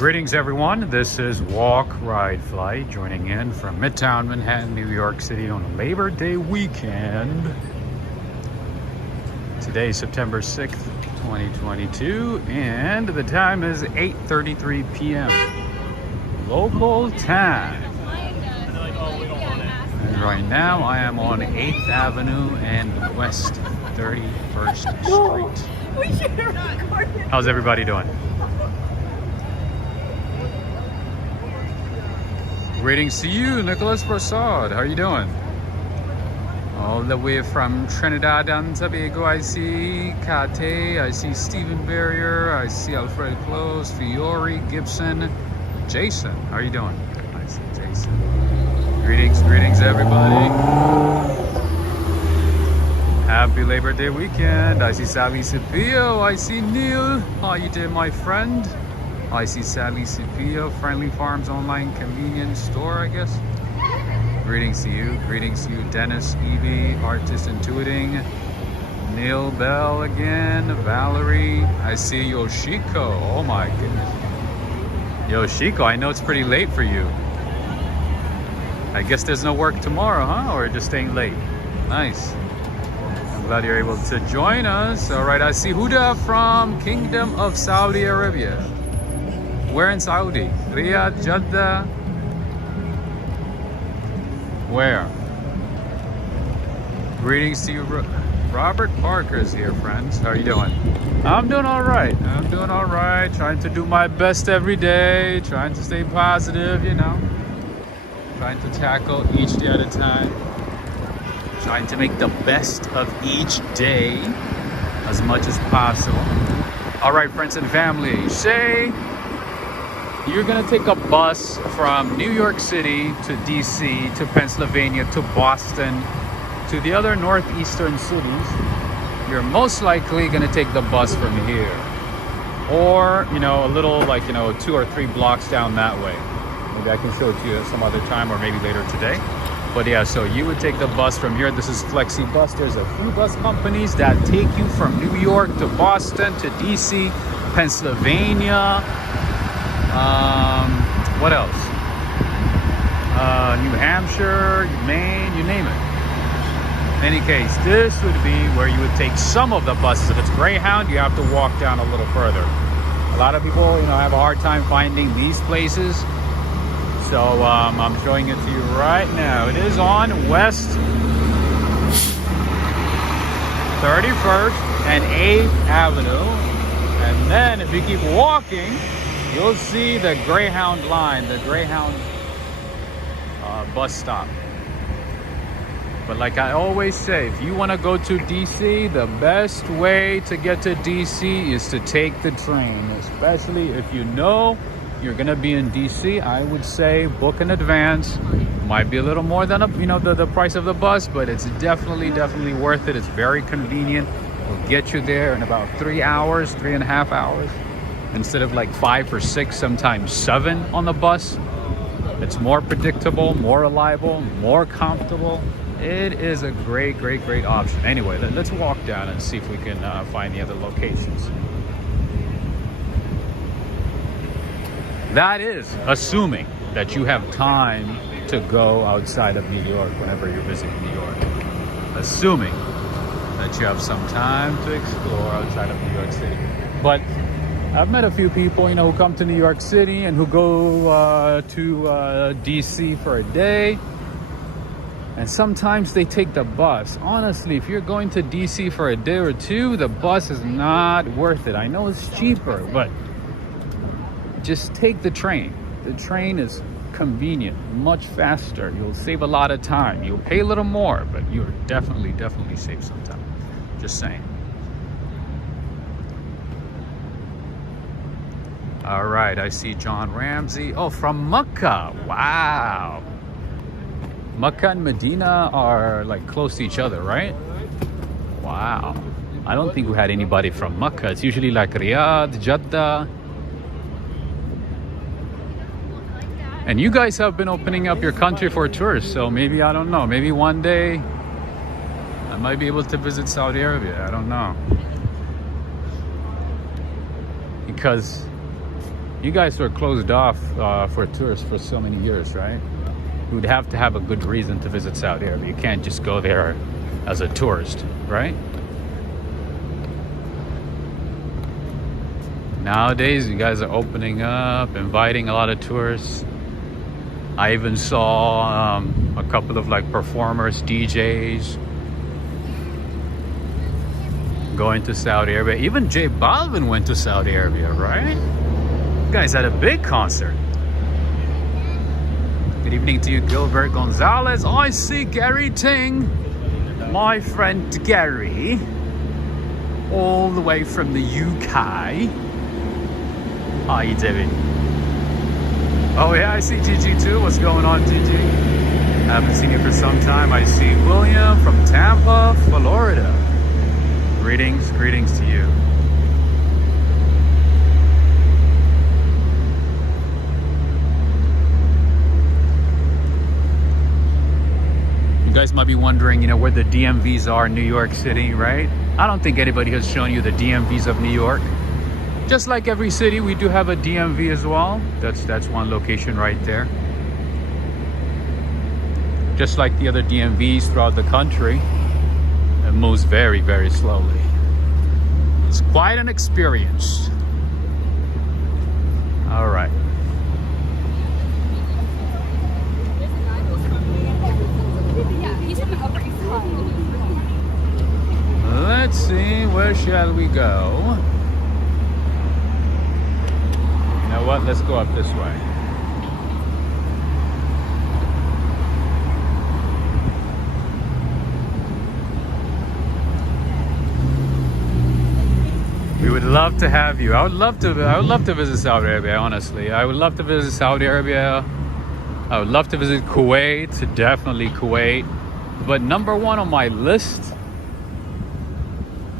Greetings everyone, this is Walk, Ride, Fly, joining in from Midtown, Manhattan, New York City on a Labor Day weekend. Today is September 6th, 2022, and the time is 8:33 p.m. local time. And right now I am on 8th Avenue and West 31st Street. How's everybody doing? Greetings to you, Nikola Tesla. How are you doing? All the way from Trinidad and Tobago, I see Kate, I see Stephen Barrier, I see Alfred Close, Fiore, Gibson, Jason. How are you doing? I see Jason. Greetings, everybody. Happy Labor Day weekend. I see Sally Cepillo, I see Neil. How you doing, my friend? I see Sally Cepillo, Friendly Farms Online Convenience Store, I guess. Greetings to you, Dennis, Evie, Artist Intuiting, Neil Bell again, Valerie. I see Yoshiko. Oh my goodness. Yoshiko, I know it's pretty late for you. I guess there's no work tomorrow, huh? Or just staying late? Nice. I'm glad you're able to join us. All right, I see Huda from Kingdom of Saudi Arabia. Where in Saudi? Riyadh, Jeddah? Where? Greetings to you, Robert Parker's here, friends. How are you doing? I'm doing all right. Trying to do my best every day. Trying to stay positive, you know. Trying to tackle each day at a time. Trying to make the best of each day as much as possible. All right, friends and family. Say you're gonna take a bus from New York City to DC to Pennsylvania to Boston to the other northeastern cities. You're most likely gonna take the bus from here, or a little 2 or 3 blocks down that way. Maybe I can show it to you some other time or maybe later today. But yeah, so you would take the bus from here. This is Flexi Bus. There's a few bus companies that take you from New York to Boston to DC, Pennsylvania. What else? New Hampshire, Maine, you name it. In any case, this would be where you would take some of the buses. If it's Greyhound, you have to walk down a little further. A lot of people, have a hard time finding these places. So I'm showing it to you right now. It is on West 31st and 8th Avenue. And then if you keep walking, you'll see the Greyhound line, the Greyhound bus stop. But like I always say, if you want to go to DC, the best way to get to DC is to take the train. Especially if you know you're going to be in DC, I would say book in advance. Might be a little more than the price of the bus, but it's definitely worth it. It's very convenient. It'll get you there in about 3.5 hours. Instead of like 5 or 6, sometimes 7 on the bus. It's more predictable, more reliable, more comfortable. It is a great option. Anyway, let's walk down and see if we can find the other locations. That is assuming that you have time to go outside of New York whenever you're visiting New York. Assuming that you have some time to explore outside of New York City. But I've met a few people, who come to New York City and who go to DC for a day. And sometimes they take the bus. Honestly, if you're going to DC for a day or two, the bus is not worth it. I know it's cheaper, but just take the train. The train is convenient, much faster. You'll save a lot of time. You'll pay a little more, but you'll definitely save some time. Just saying. All right, I see John Ramsey. Oh, from Mecca. Wow. Mecca and Medina are like close to each other, right? Wow. I don't think we had anybody from Mecca. It's usually like Riyadh, Jeddah. And you guys have been opening up your country for tourists, so maybe, I don't know, maybe one day I might be able to visit Saudi Arabia. I don't know. Because You guys were closed off for tourists for so many years, right? You would have to have a good reason to visit Saudi Arabia. You can't just go there as a tourist, right? Nowadays, you guys are opening up, inviting a lot of tourists. I even saw a couple of like performers, DJs going to Saudi Arabia. Even J Balvin went to Saudi Arabia, right? You guys had a big concert. Good evening to you, Gilbert Gonzalez. I see Gary Ting, my friend Gary, all the way from the UK. How you doing? Oh yeah, I see Gigi too. What's going on, Gigi? Haven't seen you for some time. I see William from Tampa, Florida. Greetings to you. You guys might be wondering, where the DMVs are in New York City, right? I don't think anybody has shown you the DMVs of New York. Just like every city, we do have a DMV as well. That's one location right there. Just like the other DMVs throughout the country, it moves very, very slowly. It's quite an experience. All right. Let's see, where shall we go? You know what? Let's go up this way. We would love to have you. I would love to visit Saudi Arabia, honestly. I would love to visit Saudi Arabia. I would love to visit Kuwait, definitely Kuwait. But number one on my list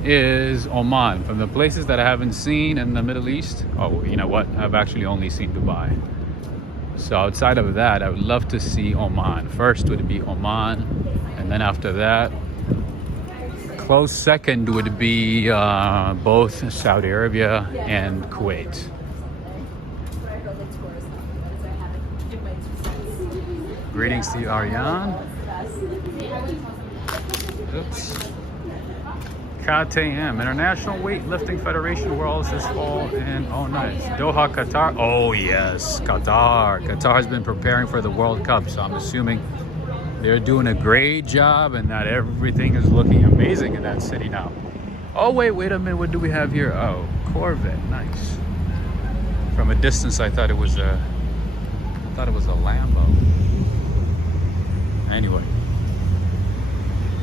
is Oman. From the places that I haven't seen in the Middle East, oh, you know what? I've actually only seen Dubai. So outside of that, I would love to see Oman. First would be Oman, and then after that, close second would be both Saudi Arabia and Kuwait. Greetings to you, Ariane. Oops. KTM, International Weightlifting Federation Worlds this fall in, oh nice, Doha, Qatar. Oh yes, Qatar. Qatar has been preparing for the World Cup, so I'm assuming they're doing a great job and that everything is looking amazing in that city now. Oh wait a minute, what do we have here? Oh, Corvette, nice. From a distance, I thought it was a Lambo. Anyway.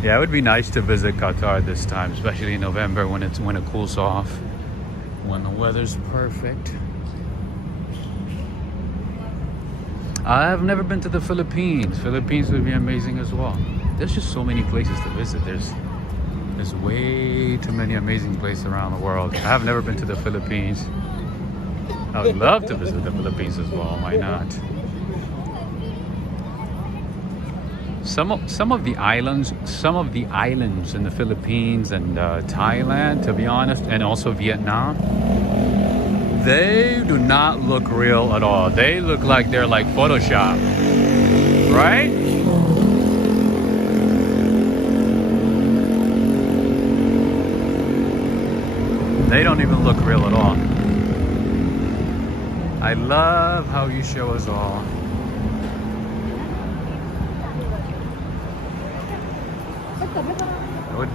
Yeah, it would be nice to visit Qatar this time, especially in November when it cools off, when the weather's perfect. I've never been to the Philippines. Philippines would be amazing as well. There's just so many places to visit. There's way too many amazing places around the world. I've never been to the Philippines. I would love to visit the Philippines as well. Why not? Some of the islands in the Philippines and Thailand, to be honest, and also Vietnam, they do not look real at all. They look like they're like Photoshop, right? They don't even look real at all. I love how you show us all.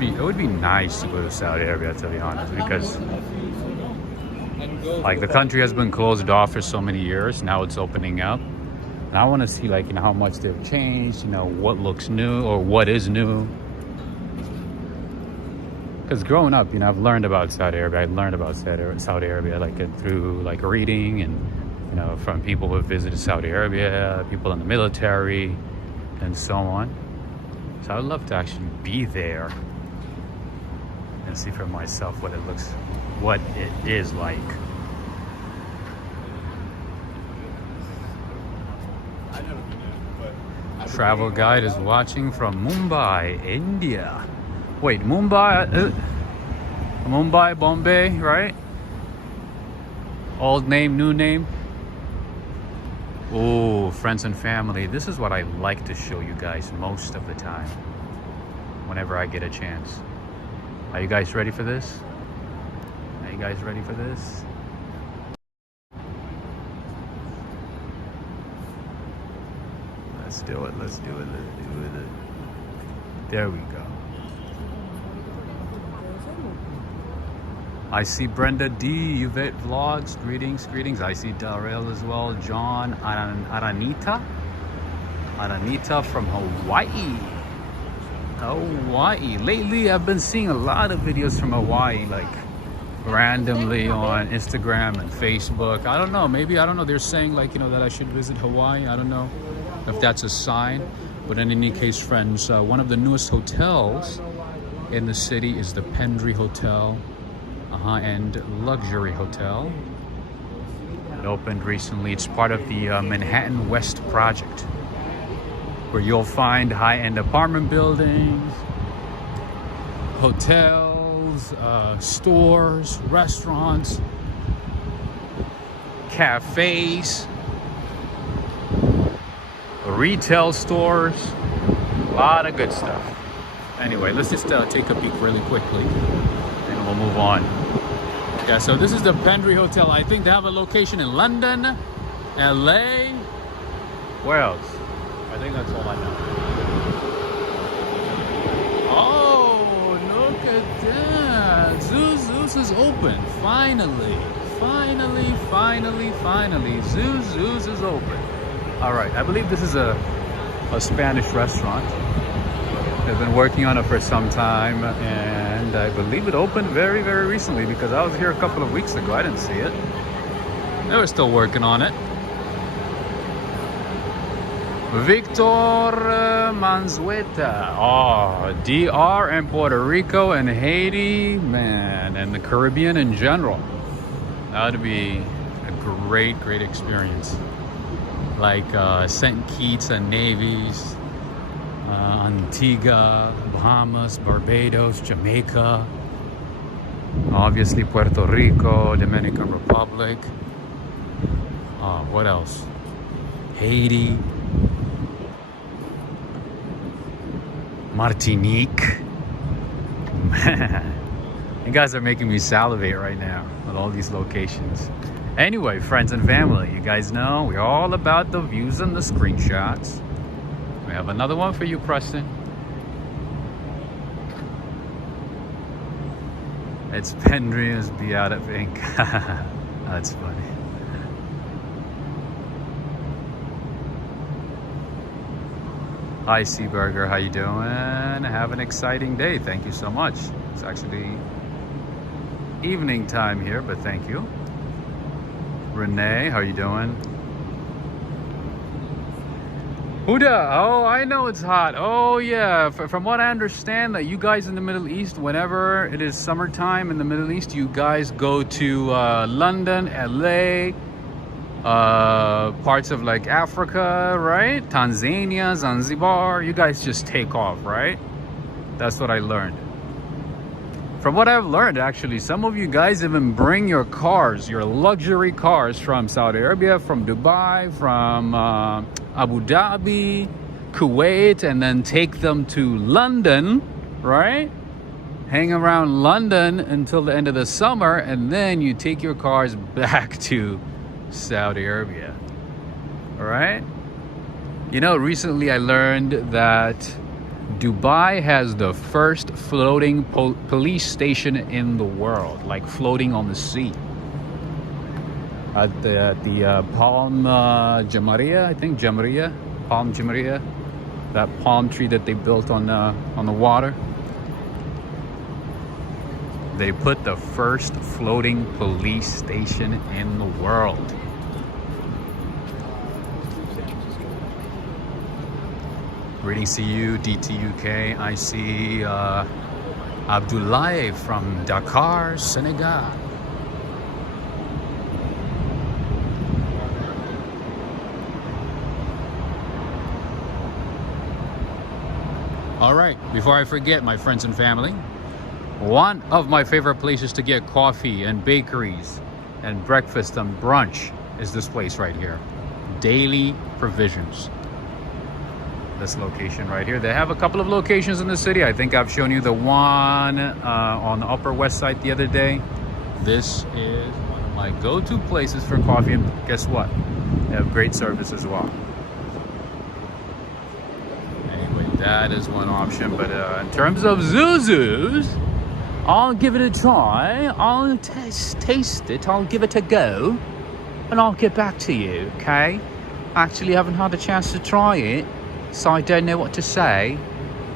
It would be nice to go to Saudi Arabia, to be honest, because like the country has been closed off for so many years. Now it's opening up, and I want to see how much they've changed. What looks new or what is new. Because growing up, I've learned about Saudi Arabia. I learned about Saudi Arabia through reading and from people who have visited Saudi Arabia, people in the military, and so on. So I'd love to actually be there and see for myself what it is like. Travel guide is watching from Mumbai, India. Wait, Mumbai, Bombay, right? Old name, new name. Oh, friends and family. This is what I like to show you guys most of the time, whenever I get a chance. Are you guys ready for this? Are you guys ready for this? Let's do it, let's do it, let's do it. There we go. I see Brenda D, Yvette Vlogs, greetings, greetings. I see Darrell as well, John, Aranita from Hawaii. Hawaii. Lately, I've been seeing a lot of videos from Hawaii, like randomly on Instagram and Facebook. I don't know, maybe, I don't know, they're saying like, you know, that I should visit Hawaii. I don't know if that's a sign, but in any case, friends, one of the newest hotels in the city is the Pendry Hotel, a high-end luxury hotel. It opened recently. It's part of the Manhattan West project, where you'll find high-end apartment buildings, hotels, stores, restaurants, cafes, retail stores, a lot of good stuff. Anyway, let's just take a peek really quickly and we'll move on. Yeah, so this is the Pendry Hotel. I think they have a location in London, LA. Where else? I think that's all I know. Oh, look at that. Zeus is open. Finally. Zeus is open. All right, I believe this is a Spanish restaurant. They've been working on it for some time, and I believe it opened very, very recently, because I was here a couple of weeks ago. I didn't see it. They were still working on it. Victor Manzueta. Oh, DR and Puerto Rico and Haiti, man, and the Caribbean in general. That would be a great, great experience. Like St. Kitts and Nevis, Antigua, Bahamas, Barbados, Jamaica, obviously Puerto Rico, Dominican Republic. What else? Haiti, Martinique. Man, you guys are making me salivate right now with all these locations. Anyway, friends and family, you guys know we're all about the views and the screenshots. We have another one for you, Preston. It's Pendry's Be Out of Ink. That's funny. Hi, Seaburger. How you doing? Have an exciting day. Thank you so much. It's actually evening time here, but thank you. Renee, how you doing? Huda, oh, I know it's hot. Oh, yeah. From what I understand, that you guys in the Middle East, whenever it is summertime in the Middle East, you guys go to London, LA, parts of like Africa, right? Tanzania, Zanzibar. You guys just take off, right? That's what I learned. From what I've learned, actually, some of you guys even bring your cars, your luxury cars from Saudi Arabia, from Dubai, from Abu Dhabi, Kuwait, and then take them to London, right? Hang around London until the end of the summer, and then you take your cars back to Saudi Arabia, all right? You know, recently I learned that Dubai has the first floating police station in the world, like floating on the sea. At the Palm Jamaria, I think Palm Jamaria, that palm tree that they built on the water. They put the first floating police station in the world. Greetings to you, DTUK. I see Abdoulaye from Dakar, Senegal. All right, before I forget, my friends and family, one of my favorite places to get coffee and bakeries and breakfast and brunch is this place right here. Daily Provisions. This location right here. They have a couple of locations in the city. I think I've shown you the one on the Upper West Side the other day. This is one of my go-to places for coffee, and guess what? They have great service as well. Anyway, that is one option, but in terms of Zuzu's, I'll give it a try, I'll taste it, I'll give it a go, and I'll get back to you, okay? I actually haven't had a chance to try it, so I don't know what to say,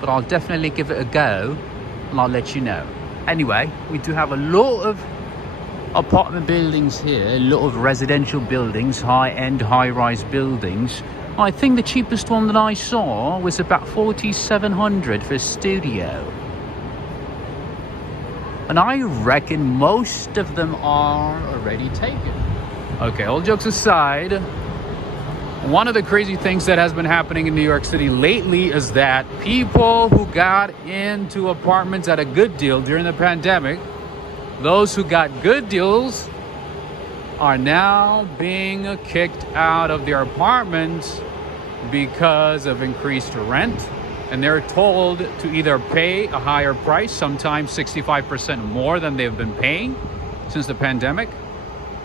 but I'll definitely give it a go, and I'll let you know. Anyway, we do have a lot of apartment buildings here, a lot of residential buildings, high-end, high-rise buildings. I think the cheapest one that I saw was about $4,700 for a studio. And I reckon most of them are already taken. Okay, all jokes aside, one of the crazy things that has been happening in New York City lately is that people who got into apartments at a good deal during the pandemic, those who got good deals are now being kicked out of their apartments because of increased rent. And they're told to either pay a higher price, sometimes 65% more than they've been paying since the pandemic.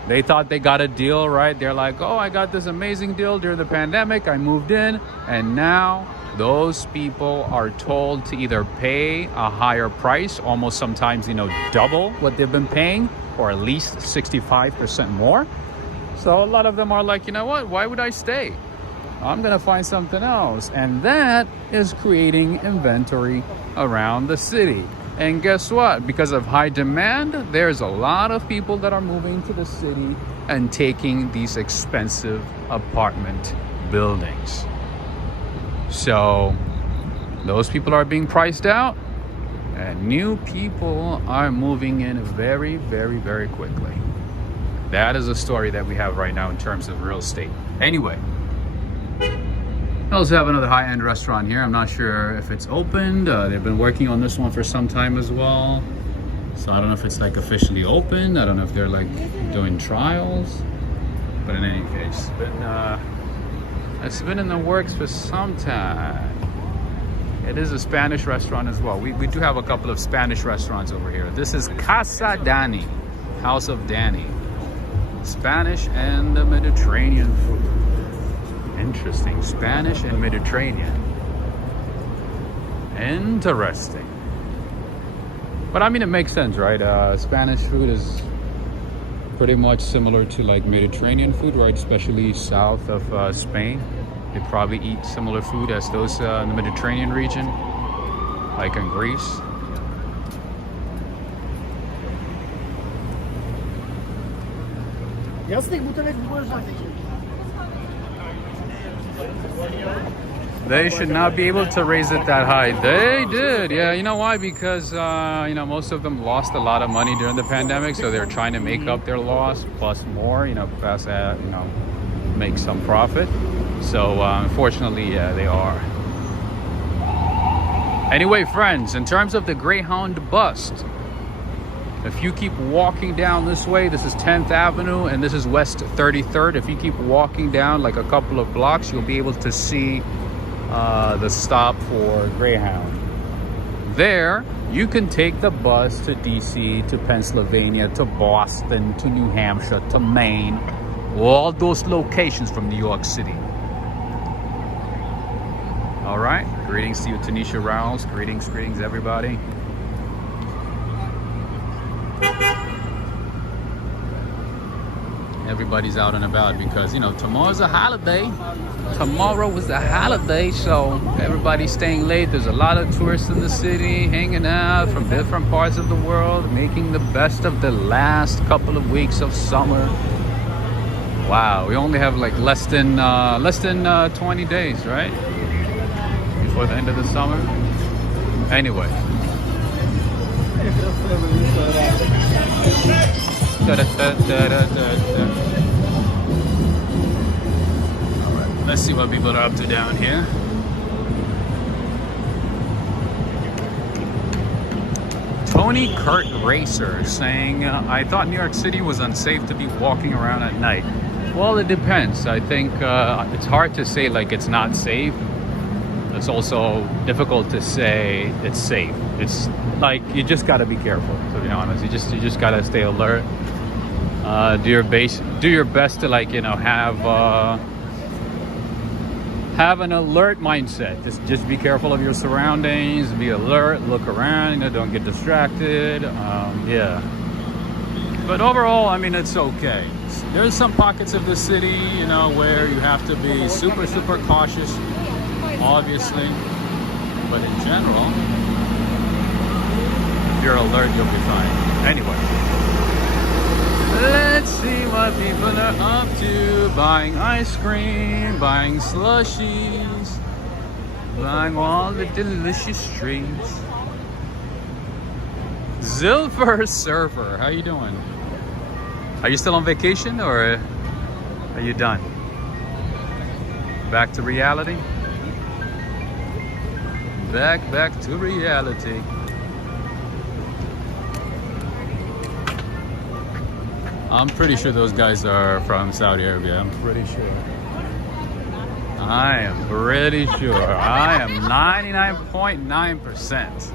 They thought they got a deal, right? They're like, oh, I got this amazing deal during the pandemic. I moved in. And now those people are told to either pay a higher price, almost sometimes, double what they've been paying, or at least 65% more. So a lot of them are like, you know what? Why would I stay? I'm gonna find something else. And that is creating inventory around the city. And guess what? Because of high demand, there's a lot of people that are moving to the city and taking these expensive apartment buildings. So those people are being priced out, and new people are moving in very, very, very quickly. That is a story that we have right now in terms of real estate. Anyway, I also have another high-end restaurant here. I'm not sure if it's opened. They've been working on this one for some time as well. So I don't know if it's like officially open. I don't know if they're like doing trials. But in any case, it's been in the works for some time. It is a Spanish restaurant as well. We do have a couple of Spanish restaurants over here. This is Casa Dani, House of Danny. Spanish and the Mediterranean food. Interesting. Spanish and Mediterranean. Interesting. But I mean, it makes sense, right? Spanish food is pretty much similar to like Mediterranean food, right? Especially south of Spain. They probably eat similar food as those in the Mediterranean region, like in Greece. They should not be able to raise it that high. They did, yeah. You know why? Because most of them lost a lot of money during the pandemic, so they're trying to make up their loss plus more. Plus make some profit. So unfortunately, yeah, they are. Anyway, friends, in terms of the Greyhound bust, if you keep walking down this way, this is 10th Avenue and this is West 33rd. If you keep walking down like a couple of blocks, you'll be able to see the stop for Greyhound. There, you can take the bus to DC, to Pennsylvania, to Boston, to New Hampshire, to Maine, all those locations from New York City. All right, greetings to you, Tanisha Rouse. Greetings, everybody. Everybody's out and about because tomorrow's a holiday. Tomorrow was a holiday, so everybody's staying late. There's a lot of tourists in the city hanging out from different parts of the world, making the best of the last couple of weeks of summer. Wow, we only have like less than 20 days, right, before the end of the summer. Anyway. Alright, let's see what people are up to down here. Tony Kurt Racer saying, I thought New York City was unsafe to be walking around at night. Well, it depends. I think it's hard to say like it's not safe. It's also difficult to say it's safe. It's like you just got to be careful, to be honest. You just got to stay alert. Do your best to, like, you know, have an alert mindset. Just be careful of your surroundings. Be alert. Look around. You know, don't get distracted. Yeah. But overall, I mean, it's okay. There's some pockets of the city, you know, where you have to be super cautious, obviously. But in general, if you're alert, you'll be fine. Anyway, let's see what people are up to. Buying ice cream, buying slushies, buying all the delicious treats. Zilfer Surfer, how you doing? Are you still on vacation or are you done? Back to reality? Back to reality. I'm pretty sure those guys are from Saudi Arabia. I'm pretty sure. I am pretty sure. I am 99.9%.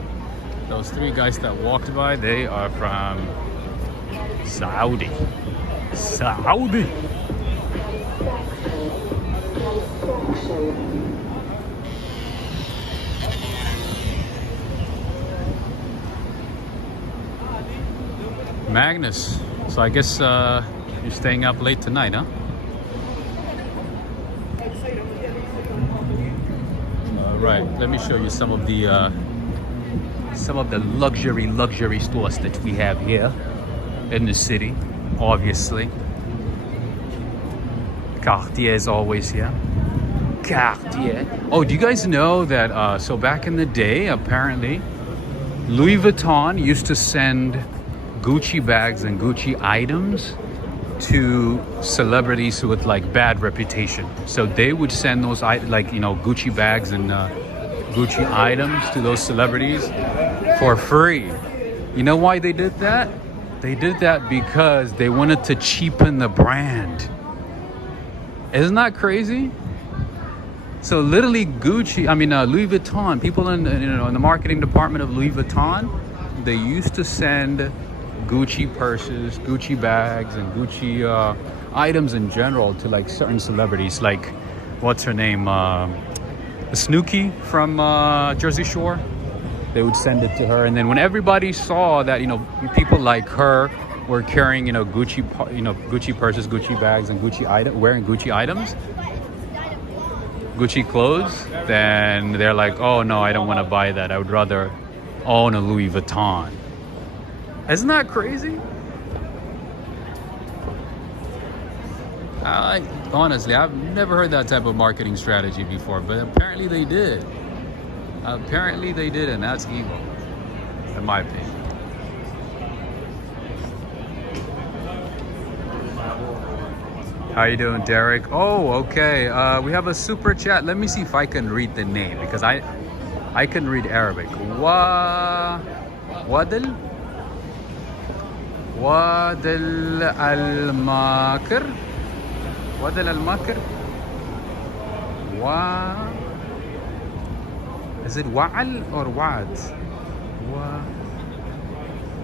Those three guys that walked by, they are from Saudi. Magnus. So I guess you're staying up late tonight, huh? All right. Let me show you some of the luxury stores that we have here in the city. Obviously, Cartier is always here. Cartier. Oh, do you guys know that? So back in the day, apparently, Louis Vuitton used to send Gucci bags and Gucci items to celebrities with like bad reputation. So they would send those, like, you know, Gucci bags and Gucci items to those celebrities for free. You know why they did that? They did that because they wanted to cheapen the brand. Isn't that crazy? So literally Louis Vuitton, people in the marketing department of Louis Vuitton, they used to send Gucci purses, Gucci bags, and Gucci items in general to like certain celebrities, like what's her name, Snooki from Jersey Shore. They would send it to her, and then when everybody saw that, you know, people like her were carrying, you know, Gucci purses, Gucci bags, and wearing Gucci items, Gucci clothes, then they're like, oh no, I don't want to buy that. I would rather own a Louis Vuitton. Isn't that crazy? Honestly, I've never heard that type of marketing strategy before, but apparently they did. Apparently they did, and that's evil, in my opinion. How you doing, Derek? Oh, okay. We have a super chat. Let me see if I can read the name, because I can read Arabic. Wadil al-Makr. Wadil al-Makr. Is it Wa'al or Wa'ad?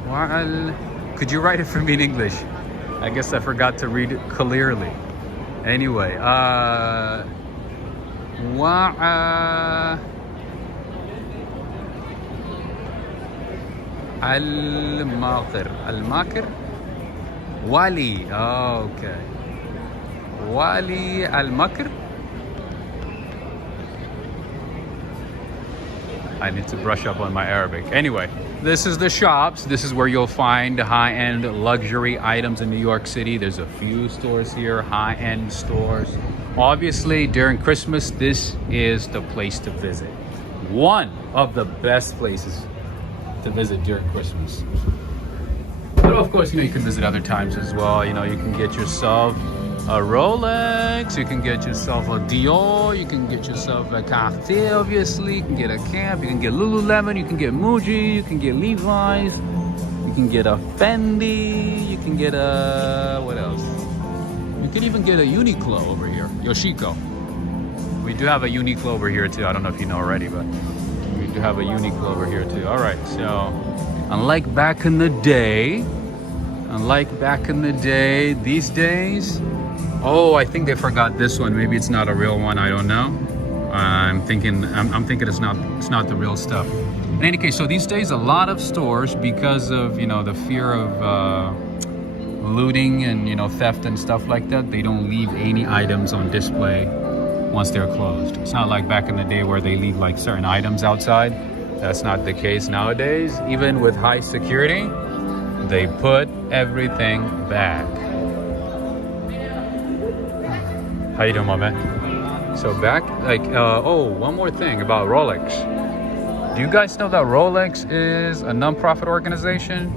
Wa'al. Could you write it for me in English? I guess I forgot to read it clearly. Anyway, Al-Makr. Wali. Oh, okay. Wali al-Makr. I need to brush up on my Arabic. Anyway, this is the shops. This is where you'll find high-end luxury items in New York City. There's a few stores here, high-end stores. Obviously, during Christmas, this is the place to visit. One of the best places to visit during Christmas. But of course, you know, you can visit other times as well. You know, you can get yourself a Rolex, you can get yourself a Dior, you can get yourself a Cartier, obviously, you can get a Camp, you can get Lululemon, you can get Muji, you can get Levi's, You can get a Fendi. You can get a, what else? You can even get a Uniqlo over here. Yoshiko. We do have a Uniqlo over here too. I don't know if you know already, but we do have a Uniqlo over here too. All right, so unlike back in the day, these days, oh, I think they forgot this one. Maybe it's not a real one. I don't know. I'm thinking it's not the real stuff. In any case, so these days a lot of stores, because of, you know, the fear of looting and, you know, theft and stuff like that, they don't leave any items on display once they're closed. It's not like back in the day where they leave like certain items outside. That's not the case nowadays. Even with high security, they put everything back. How you doing, my man? So back, like, oh, one more thing about Rolex. Do you guys know that Rolex is a non-profit organization?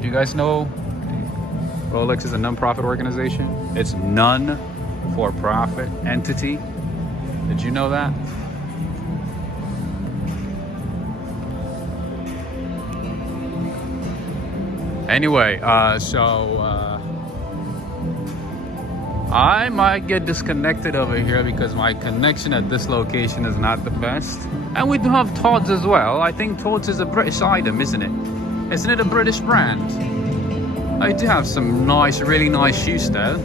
Do you guys know Rolex is a non-profit organization? It's non-for-profit entity. Did you know that? Anyway, I might get disconnected over here because my connection at this location is not the best. And we do have Tod's as well. I think Tod's is a British item, isn't it? Isn't it a British brand? I do have some nice, really nice shoes there.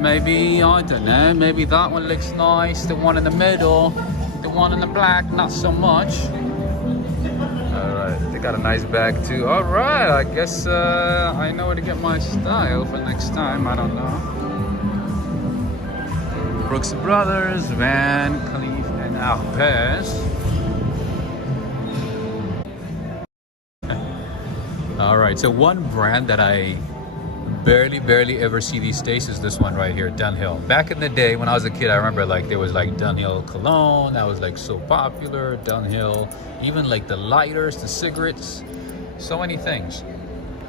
Maybe, I don't know, maybe that one looks nice. The one in the middle, the one in the black, not so much. Alright, they got a nice bag too. Alright, I guess I know where to get my style for next time. I don't know. Brooks Brothers, Van Cleef and Arpels. Alright, so one brand that I barely ever see these days is this one right here, Dunhill. Back in the day when I was a kid, I remember like there was like Dunhill cologne that was like so popular. Dunhill, even like the lighters, the cigarettes, so many things.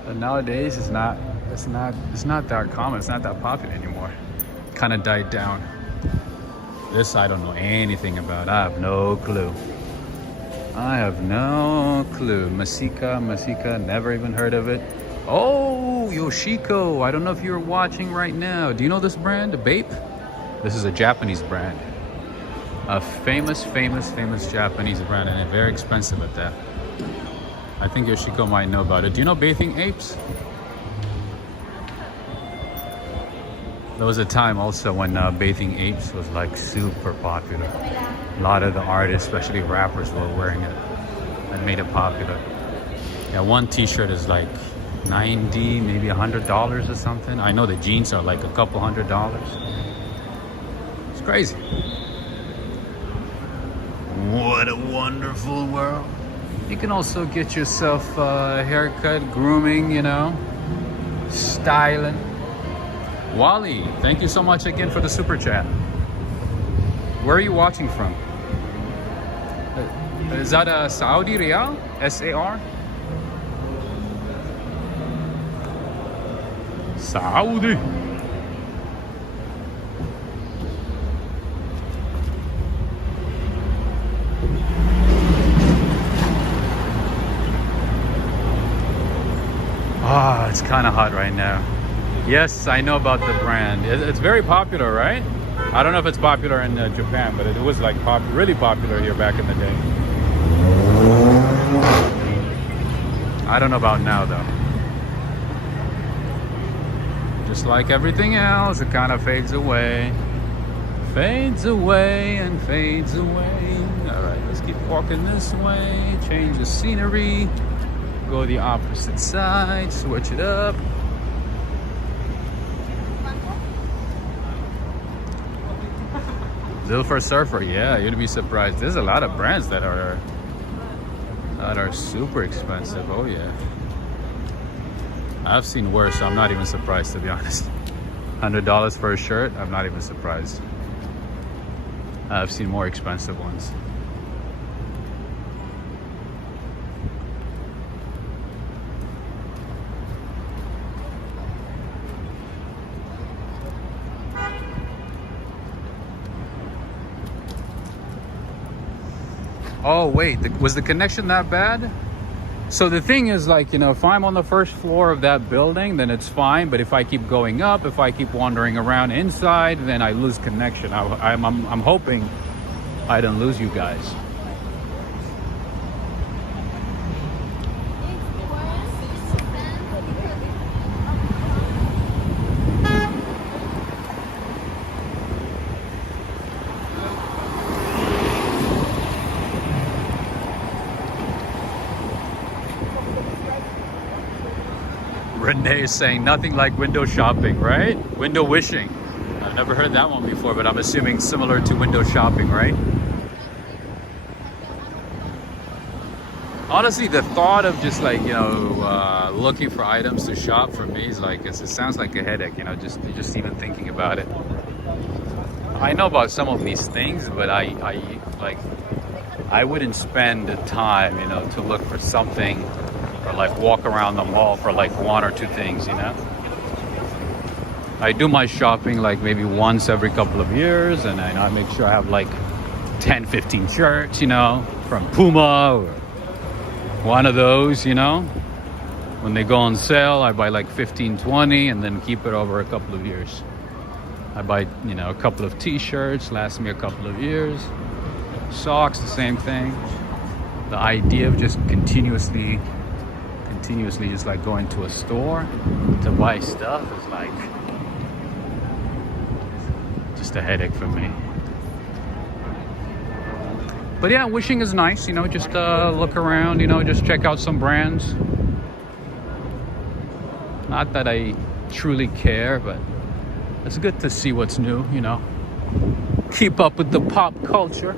But nowadays it's not that common. It's not that popular anymore. Kind of died down. This I don't know anything about. I have no clue. I have no clue. Masika, never even heard of it. Oh, Yoshiko. I don't know if you're watching right now. Do you know this brand, Bape? This is a Japanese brand. A famous Japanese brand, and very expensive at that. I think Yoshiko might know about it. Do you know Bathing Apes? There was a time also when Bathing Apes was like super popular. A lot of the artists, especially rappers, were wearing it and made it popular. Yeah, one t-shirt is like $90, maybe $100 or something. I know the jeans are like a couple $100. It's crazy. What a wonderful world. You can also get yourself a haircut, grooming, you know, styling. Wally, thank you so much again for the super chat. Where are you watching from? Is that a Saudi Riyal? SAR? Saudi. Ah, it's kind of hot right now. Yes, I know about the brand. It's very popular, right? I don't know if it's popular in Japan, but it was like really popular here back in the day. I don't know about now though. Just like everything else, it kind of fades away. Fades away and fades away. All right, let's keep walking this way. Change the scenery. Go the opposite side. Switch it up. Zilfer Surfer, yeah, you'd be surprised. There's a lot of brands that are super expensive. Oh yeah, I've seen worse, so I'm not even surprised, to be honest. $100 for a shirt, I'm not even surprised. I've seen more expensive ones. Oh wait, was the connection that bad? So the thing is, like, you know, if I'm on the first floor of that building, then it's fine. But if I keep going up, if I keep wandering around inside, then I lose connection. I'm hoping I don't lose you guys. Renee is saying nothing like window shopping, right? Window wishing. I've never heard that one before, but I'm assuming similar to window shopping, right? Honestly, the thought of just like, you know, looking for items to shop for me is like, it sounds like a headache, you know, just even thinking about it. I know about some of these things, but I wouldn't spend the time, you know, to look for something or like walk around the mall for like one or two things, you know. I do my shopping like maybe once every couple of years, and I make sure I have like 10-15 shirts, you know, from Puma or one of those, you know. When they go on sale, I buy like 15-20 and then keep it over a couple of years. I buy, you know, a couple of t-shirts, last me a couple of years. Socks, the same thing. The idea of just continuously just like going to a store to buy stuff is like just a headache for me. But yeah, wishing is nice, you know, just look around, you know, just check out some brands. Not that I truly care, but it's good to see what's new, you know. Keep up with the pop culture,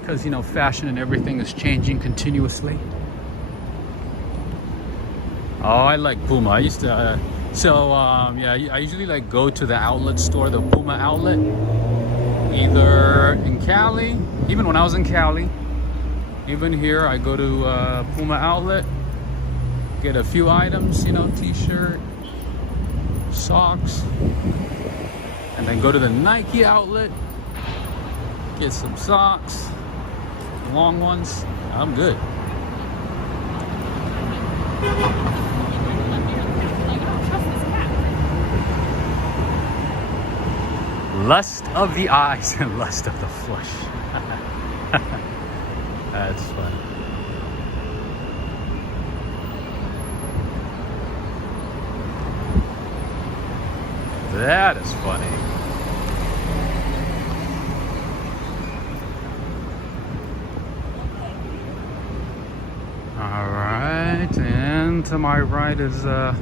because, you know, fashion and everything is changing continuously. Oh, I like Puma. I used to, yeah, I usually like go to the outlet store, the Puma outlet, either in Cali, even when I was in Cali, even here, I go to Puma outlet, get a few items, you know, t-shirt, socks, and then go to the Nike outlet, get some socks, long ones. I'm good. Lust of the eyes and lust of the flesh. That's funny. That is funny. All right, and to my right is the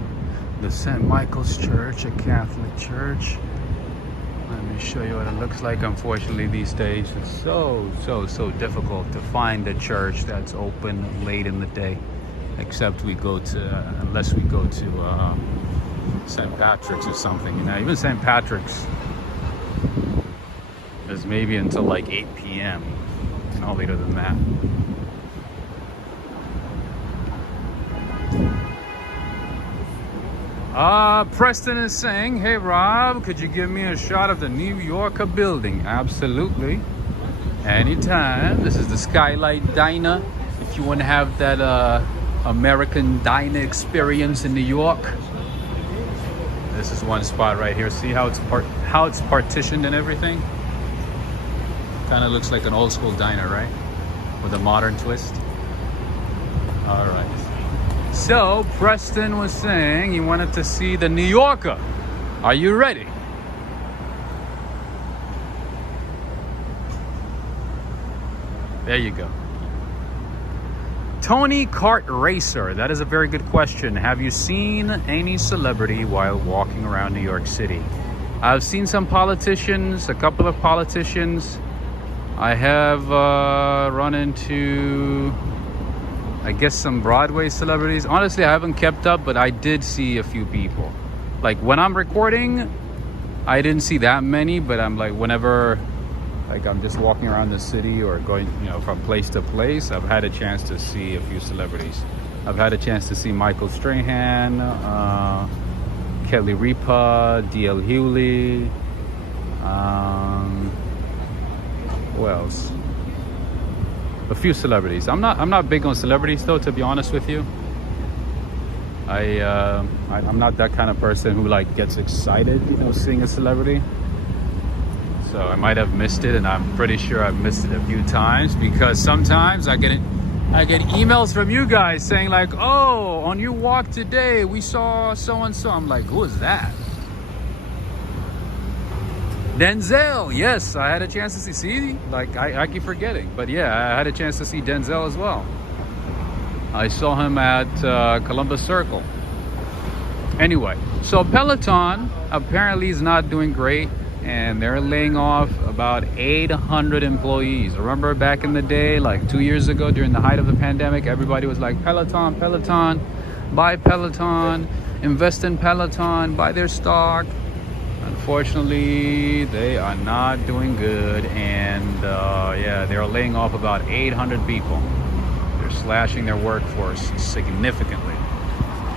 St. Michael's Church, a Catholic church. Let me show you what it looks like. Unfortunately, these days it's so difficult to find a church that's open late in the day, except unless we go to St. Patrick's or something. You know, even St. Patrick's is maybe until like 8 p.m. No later than that. Preston is saying, hey Rob, could you give me a shot of the New Yorker building? Absolutely. Anytime. This is the Skylight Diner. If you want to have that American diner experience in New York. This is one spot right here. See how it's partitioned and everything? Kind of looks like an old school diner, right? With a modern twist. All right. So, Preston was saying he wanted to see the New Yorker. Are you ready? There you go. Tony Kart Racer. That is a very good question. Have you seen any celebrity while walking around New York City? I've seen some politicians, a couple of politicians. I have run into, I guess, some Broadway celebrities. Honestly, I haven't kept up, but I did see a few people. Like when I'm recording, I didn't see that many, but I'm like, whenever like I'm just walking around the city or going, you know, from place to place, I've had a chance to see a few celebrities. I've had a chance to see Michael Strahan, Kelly Ripa, D.L. Hewley, who else? A few celebrities. I'm not big on celebrities though, to be honest with you. I'm not that kind of person who like gets excited, you know, seeing a celebrity. So I might have missed it, and I'm pretty sure I've missed it a few times, because sometimes I get emails from you guys saying like, oh, on your walk today we saw so and so. I'm like, who is that? Denzel. Yes, I had a chance to see. Like I keep forgetting, but yeah, I had a chance to see Denzel as well. I saw him at Columbus Circle. Anyway, so Peloton apparently is not doing great, and they're laying off about 800 employees. Remember back in the day, like 2 years ago during the height of the pandemic, everybody was like, Peloton, Peloton, buy Peloton, invest in Peloton, buy their stock. Unfortunately, they are not doing good, and yeah, they're laying off about 800 people. They're slashing their workforce significantly.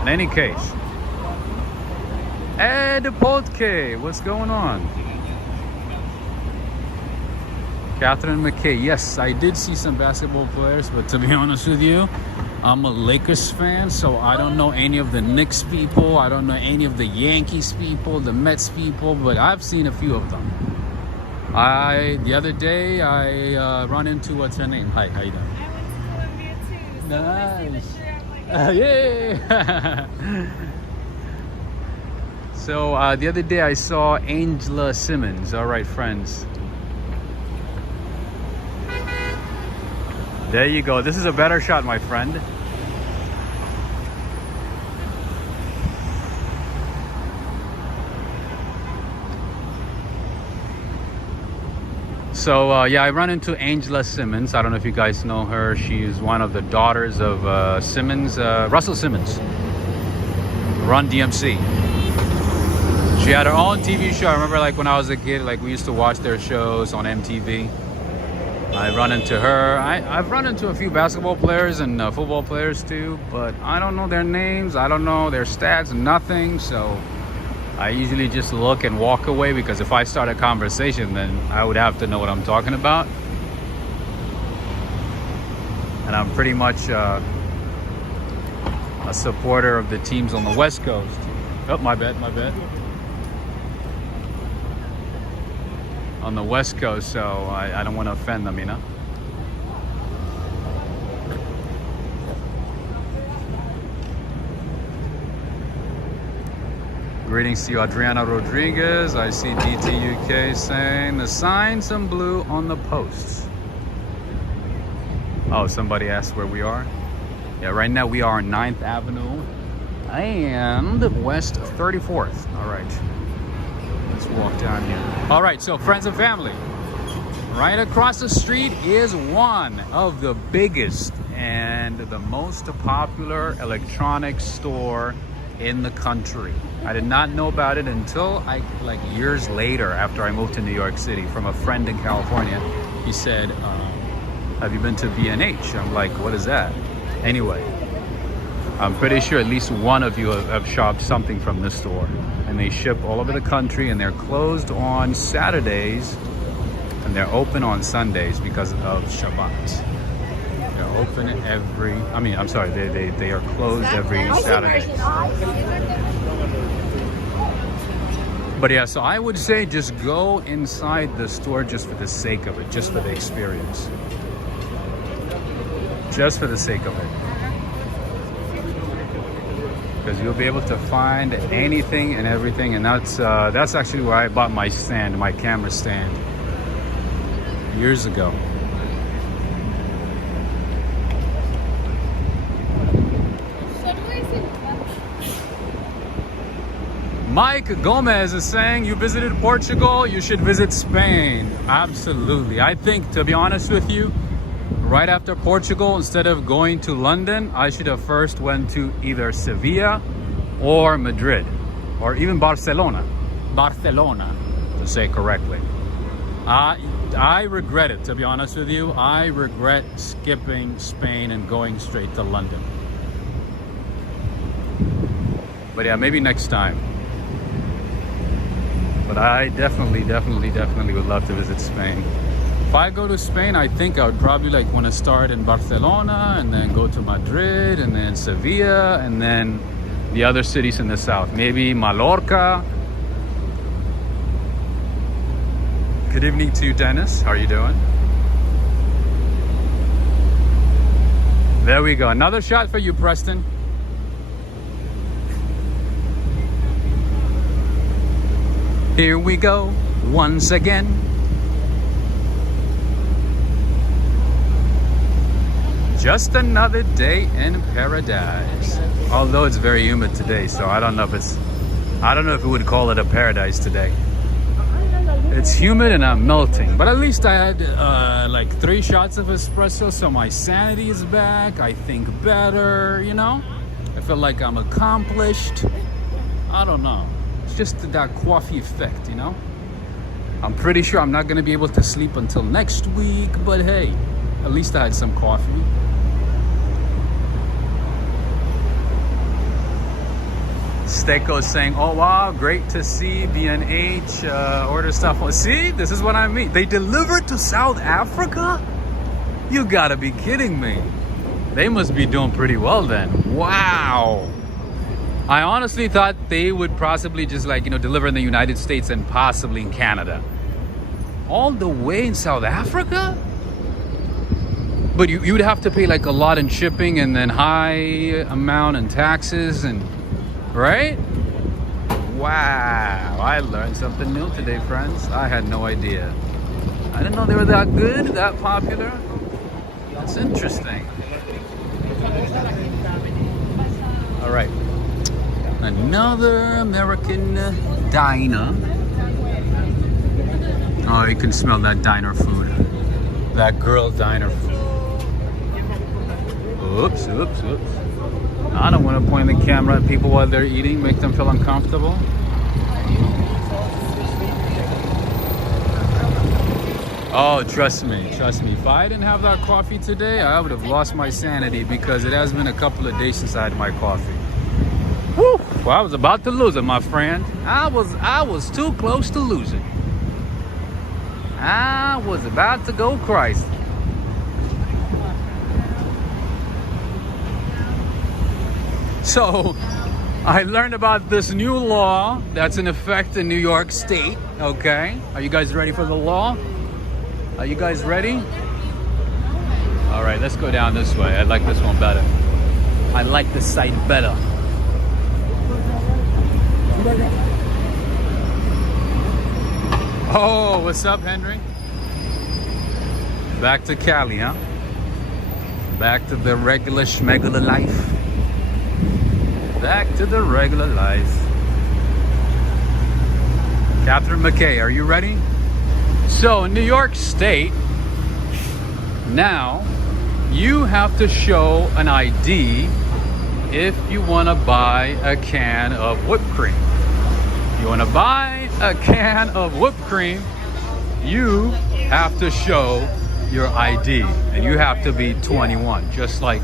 In any case, Ed Poltke, what's going on? Catherine McKay, yes, I did see some basketball players, but to be honest with you, I'm a Lakers fan, so I don't know any of the Knicks people. I don't know any of the Yankees people, the Mets people, but I've seen a few of them. The other day, I run into, what's her name? Hi, how you doing? I went to Columbia too. Nice. Yeah. So the other day I saw Angela Simmons. All right, friends. There you go. This is a better shot, my friend. So yeah, I run into Angela Simmons. I don't know if you guys know her. She's one of the daughters of Russell Simmons, Run DMC. She had her own TV show. I remember, like when I was a kid, like we used to watch their shows on MTV. I run into her. I've run into a few basketball players and football players too, but I don't know their names. I don't know their stats, nothing. So I usually just look and walk away, because if I start a conversation, then I would have to know what I'm talking about. And I'm pretty much a supporter of the teams on the West Coast. Oh, my bad. On the West Coast, so I don't want to offend them, you know. Greetings to you, Adriana Rodriguez. I see DTUK saying the sign some blue on the posts. Oh, somebody asked where we are. Yeah, right now we are on 9th Avenue and West 34th. All right. Let's walk down here. All right, so friends and family, right across the street is one of the biggest and the most popular electronics store in the country. I did not know about it until like years later, after I moved to New York City, from a friend in California. He said, have you been to B&H? I'm like, what is that? Anyway, I'm pretty sure at least one of you have shopped something from this store. And they ship all over the country, and they're closed on Saturdays, and they're open on Sundays because of Shabbat. They're open they are closed every Saturday. But yeah, so I would say just go inside the store just for the sake of it, just for the experience. Just for the sake of it. Because you'll be able to find anything and everything, and that's actually where I bought my stand, my camera stand, years ago. Mike Gomez is saying, you visited Portugal, you should visit Spain. Absolutely. I think, to be honest with you, right after Portugal, instead of going to London, I should have first went to either Sevilla or Madrid, or even Barcelona, to say correctly. I regret it, to be honest with you. I regret skipping Spain and going straight to London. But yeah, maybe next time. But I definitely would love to visit Spain. If I go to Spain, I think I would probably like want to start in Barcelona and then go to Madrid and then Sevilla and then the other cities in the south. Maybe Mallorca. Good evening to you, Dennis. How are you doing? There we go. Another shot for you, Preston. Here we go once again. Just another day in paradise. Although it's very humid today, so I don't know if we would call it a paradise today. It's humid and I'm melting, but at least I had like 3 shots of espresso, so my sanity is back. I think better, you know? I feel like I'm accomplished. I don't know. It's just that coffee effect, you know? I'm pretty sure I'm not gonna be able to sleep until next week, but hey, at least I had some coffee. Steko saying, oh wow, great to see B&H order stuff. See, this is what I mean. They delivered to South Africa? You gotta be kidding me. They must be doing pretty well then. Wow. I honestly thought they would possibly just like, you know, deliver in the United States and possibly in Canada. All the way in South Africa? But you would have to pay like a lot in shipping and then high amount in taxes and right? Wow, I learned something new today, friends. I had no idea. I didn't know they were that good, that popular. That's interesting. All right, another American diner. Oh, you can smell that diner food. That girl diner food. Oops, oops, oops. I don't want to point the camera at people while they're eating, make them feel uncomfortable. Oh, trust me. If I didn't have that coffee today, I would have lost my sanity because it has been a couple of days since I had my coffee. Whew, well, I was about to lose it, my friend. I was too close to losing. I was about to go crazy. So, I learned about this new law that's in effect in New York State, okay? Are you guys ready for the law? Are you guys ready? All right, let's go down this way. I like this one better. I like this side better. Oh, what's up, Henry? Back to Cali, huh? Back to the regular schmegular life. Back to the regular life. Catherine McKay, are you ready? So in New York State, now you have to show an ID if you want to buy a can of whipped cream. You want to buy a can of whipped cream, you have to show your ID, and you have to be 21, just like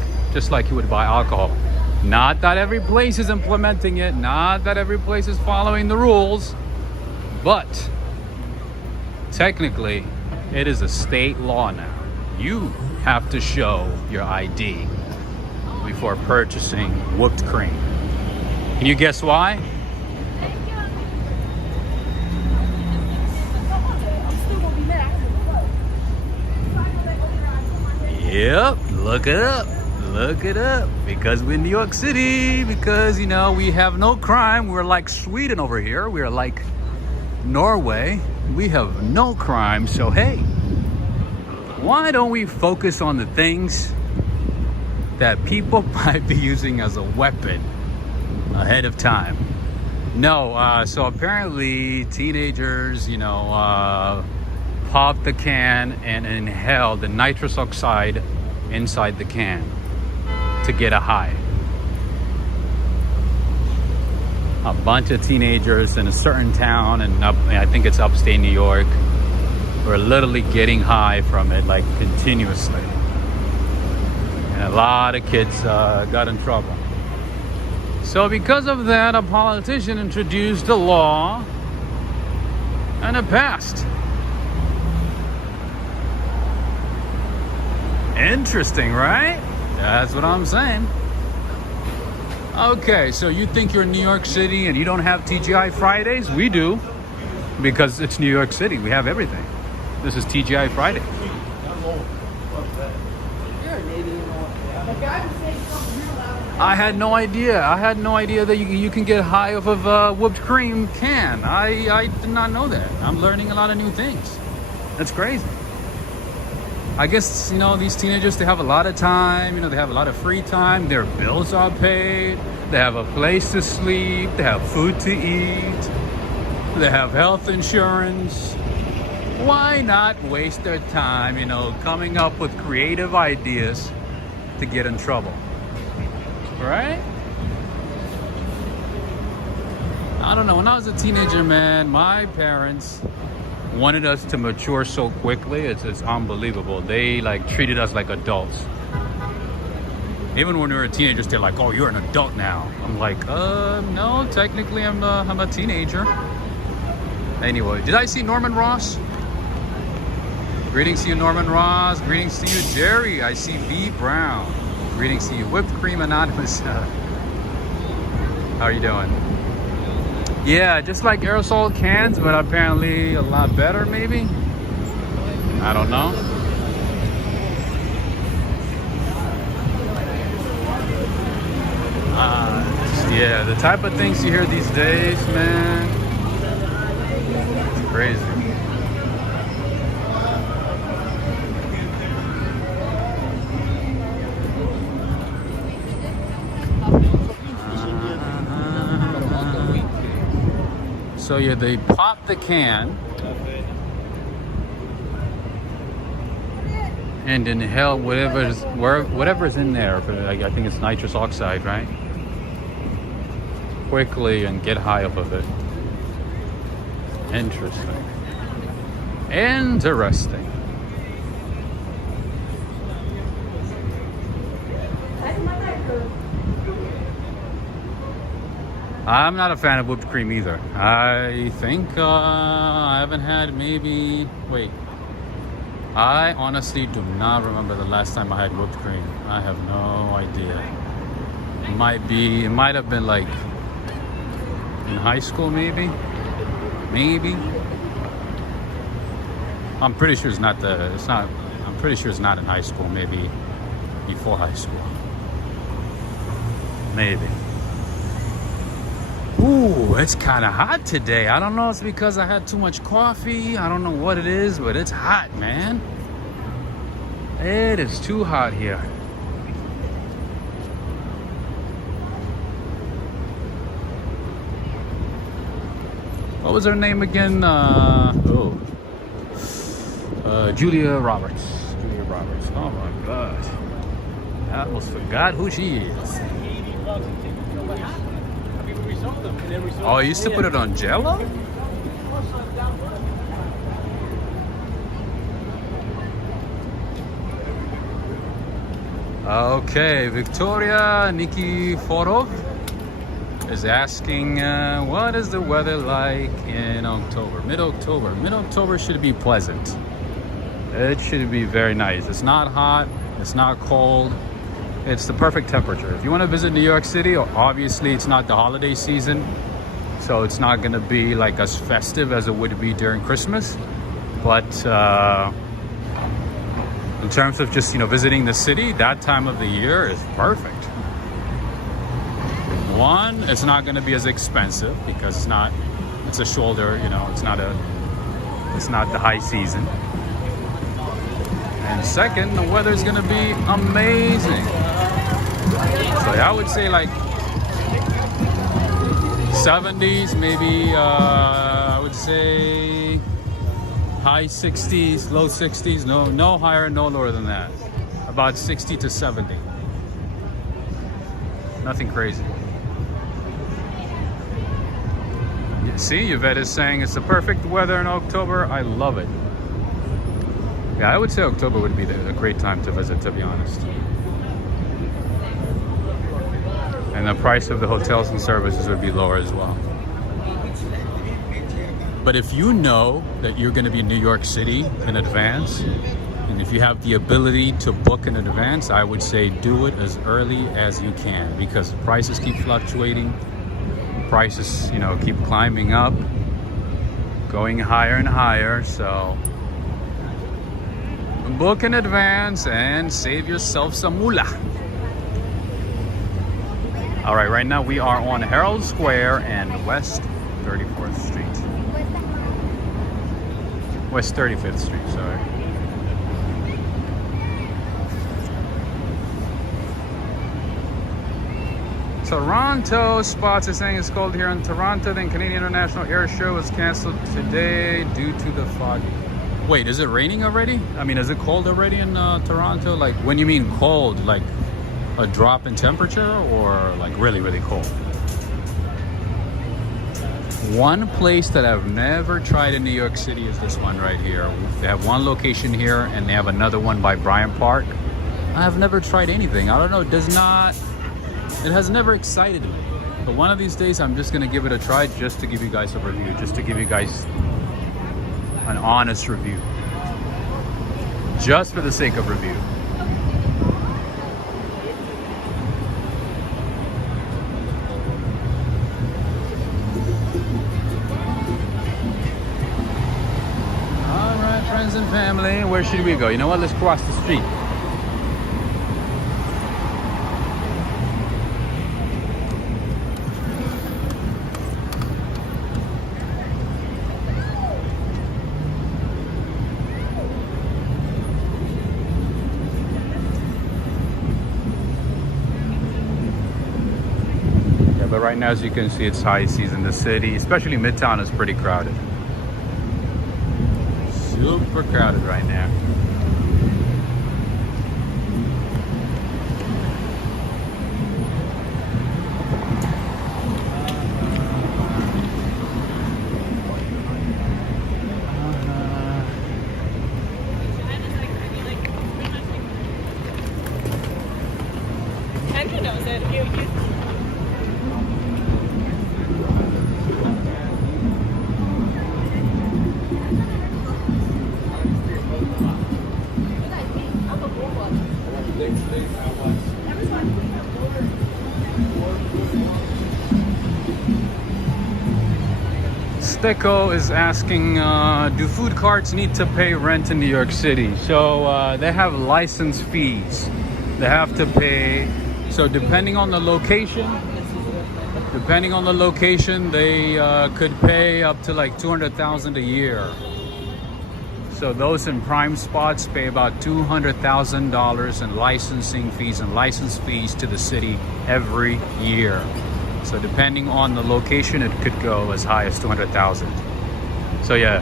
you would buy alcohol. Not that every place is implementing it, not that every place is following the rules, but technically it is a state law now. You have to show your ID before purchasing whipped cream. Can you guess why? Yep, look it up. Look it up. Because we're in New York City, because, you know, we have no crime. We're like Sweden over here. We're like Norway. We have no crime. So, hey, why don't we focus on the things that people might be using as a weapon ahead of time? No, so apparently teenagers, you know, popped the can and inhaled the nitrous oxide inside the can to get a high. A bunch of teenagers in a certain town, and I think it's upstate New York, were literally getting high from it, like continuously. And a lot of kids got in trouble. So because of that, a politician introduced a law, and it passed. Interesting, right? That's what I'm saying. Okay, so you think you're in New York City and you don't have TGI Fridays? We do, because it's New York City. We have everything. This is TGI Friday. I had no idea. I had no idea that you can get high off of a whipped cream can. I did not know that. I'm learning a lot of new things. That's crazy. I guess, you know, these teenagers, they have a lot of time. You know, they have a lot of free time. Their bills are paid. They have a place to sleep. They have food to eat. They have health insurance. Why not waste their time, you know, coming up with creative ideas to get in trouble? Right? I don't know. When I was a teenager, man, my parents wanted us to mature so quickly. It's unbelievable. They like treated us like adults. Even when we were teenagers, they're like, "Oh, you're an adult now." I'm like, no, technically I'm a teenager. Anyway, did I see Norman Ross? Greetings to you, Norman Ross. Greetings to you, Jerry. I see V Brown. Greetings to you, Whipped Cream Anonymous. How are you doing? Yeah, just like aerosol cans, but apparently a lot better, maybe? I don't know. Yeah, the type of things you hear these days, man, it's crazy. So yeah, they pop the can and inhale whatever's in there. I think it's nitrous oxide, right? Quickly and get high off of it. Interesting. Interesting. I'm not a fan of whipped cream either. I think I haven't had maybe... Wait. I honestly do not remember the last time I had whipped cream. I have no idea. It might have been like in high school, maybe. Maybe. I'm pretty sure it's not. I'm pretty sure it's not in high school. Maybe before high school. Maybe. Ooh, it's kind of hot today. I don't know if it's because I had too much coffee. I don't know what it is, but it's hot, man. It is too hot here. What was her name again? Julia Roberts. Julia Roberts. Oh my God. I almost forgot who she is. Oh, I used to put it on Jello? Okay, Victoria Nikiforov is asking, what is the weather like in October? Mid-October. Mid-October should be pleasant. It should be very nice. It's not hot. It's not cold. It's the perfect temperature. If you want to visit New York City, obviously it's not the holiday season, so it's not going to be like as festive as it would be during Christmas. But in terms of just, visiting the city, that time of the year is perfect. One, it's not going to be as expensive because it's a shoulder, it's not the high season. And second, the weather is going to be amazing. So I would say like 70s, maybe I would say high 60s, low 60s, no higher, no lower than that. About 60 to 70. Nothing crazy. See, Yvette is saying it's the perfect weather in October. I love it. Yeah, I would say October would be a great time to visit, to be honest. And the price of the hotels and services would be lower as well. But if you know that you're going to be in New York City in advance, And if you have the ability to book in advance, I would say do it as early as you can, because prices keep fluctuating. Prices, you know, keep climbing up, going higher and higher. So book in advance and save yourself some moolah. All right, right now we are on Herald Square and West 34th Street. West 35th Street, sorry. Toronto spots is saying it's cold here in Toronto. Then Canadian International Air Show was canceled today due to the fog. Wait, is it raining already? I mean, is it cold already in Toronto? Like, when you mean cold, like a drop in temperature, or like really, really cold? One place that I've never tried in New York City is this one right here. They have one location here and they have another one by Bryant Park. I've never tried anything. I don't know, it has never excited me. But one of these days I'm just gonna give it a try, just to give you guys a review, just to give you guys an honest review. Just for the sake of review. Friends and family, where should we go? You know what? Let's cross the street. Yeah, but right now, as you can see, it's high season. The city, especially Midtown, is pretty crowded. Super crowded right now. Kendra knows it. Stecco is asking, do food carts need to pay rent in New York City? So they have license fees they have to pay. So depending on the location, they could pay up to like $200,000 a year. So those in prime spots pay about $200,000 in licensing fees and license fees to the city every year. So depending on the location, it could go as high as $200,000. So yeah,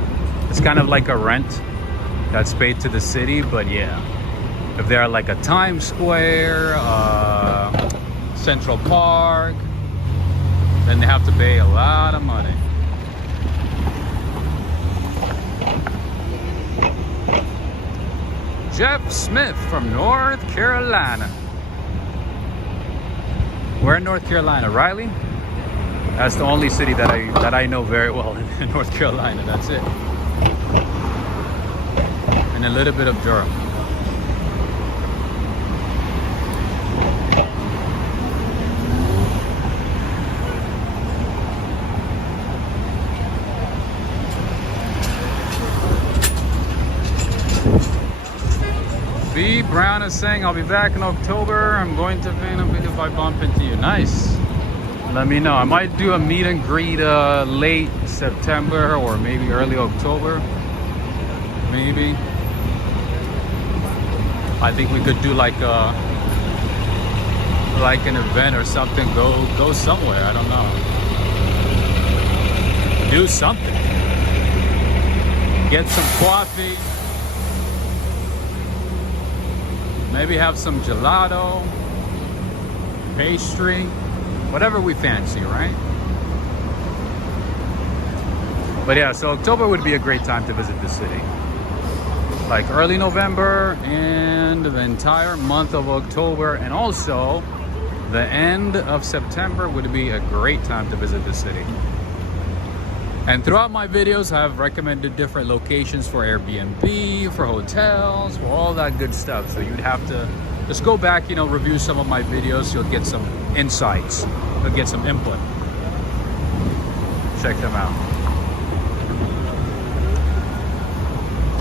it's kind of like a rent that's paid to the city. But yeah, if they're like a Times Square, Central Park, then they have to pay a lot of money. Jeff Smith from North Carolina. Where in North Carolina? Raleigh? That's the only city that I know very well in North Carolina. That's it. And a little bit of Durham. B. Brown is saying, I'll be back in October. I'm going to Vanderbilt if I bump into you. Nice. Let me know. I might do a meet and greet late September or maybe early October. Maybe. I think we could do like an event or something. Go somewhere. I don't know. Do something. Get some coffee. Maybe have some gelato, pastry, whatever we fancy, right? But yeah, so October would be a great time to visit the city. Like early November and the entire month of October, and also the end of September would be a great time to visit the city. And throughout my videos, I've recommended different locations for Airbnb, for hotels, for all that good stuff. So you'd have to just go back, you know, review some of my videos. You'll get some insights. You'll get some input. Check them out.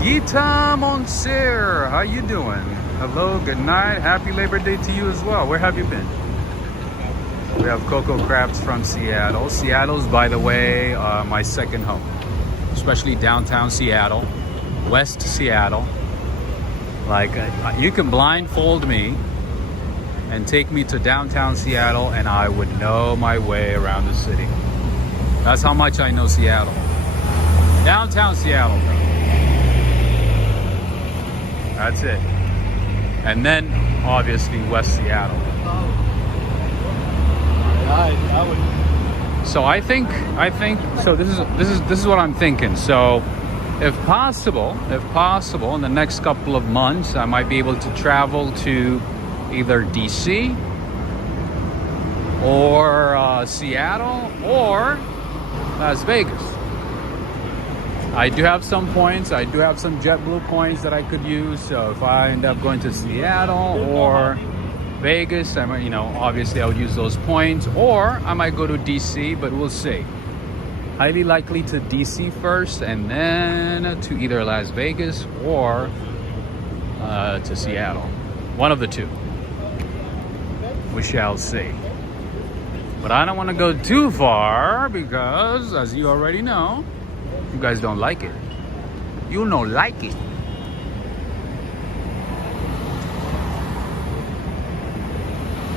Gita Monsieur, how you doing? Hello, good night. Happy Labor Day to you as well. Where have you been? We have Coco Crafts from Seattle. Seattle's, by the way, my second home, especially downtown Seattle, West Seattle. Like, you can blindfold me and take me to downtown Seattle and I would know my way around the city. That's how much I know Seattle. Downtown Seattle, though. That's it. And then, obviously, West Seattle. So I think so this is what I'm thinking. So if possible in the next couple of months I might be able to travel to either DC or Seattle or Las Vegas. I do have some points. I do have some JetBlue points that I could use. So if I end up going to Seattle or Vegas, I might, you know, obviously I would use those points, or I might go to DC, but we'll see. Highly likely to DC first, and then to either Las Vegas or to Seattle. One of the two. We shall see. But I don't want to go too far because, as you already know, you guys don't like it. You don't like it.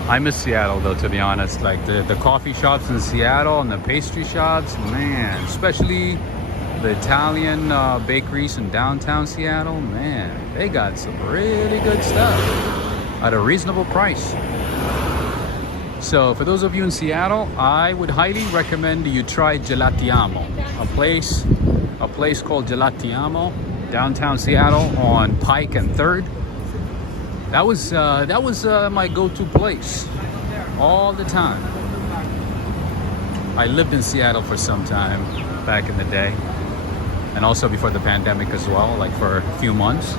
I miss Seattle though, to be honest. Like the coffee shops in Seattle and the pastry shops, man, especially the Italian bakeries in downtown Seattle, man, they got some really good stuff at a reasonable price. So for those of you in Seattle, I would highly recommend you try Gelatiamo, a place called Gelatiamo, downtown Seattle on Pike and 3rd. That was my go-to place all the time. I lived in Seattle for some time back in the day, and also before the pandemic as well, like for a few months.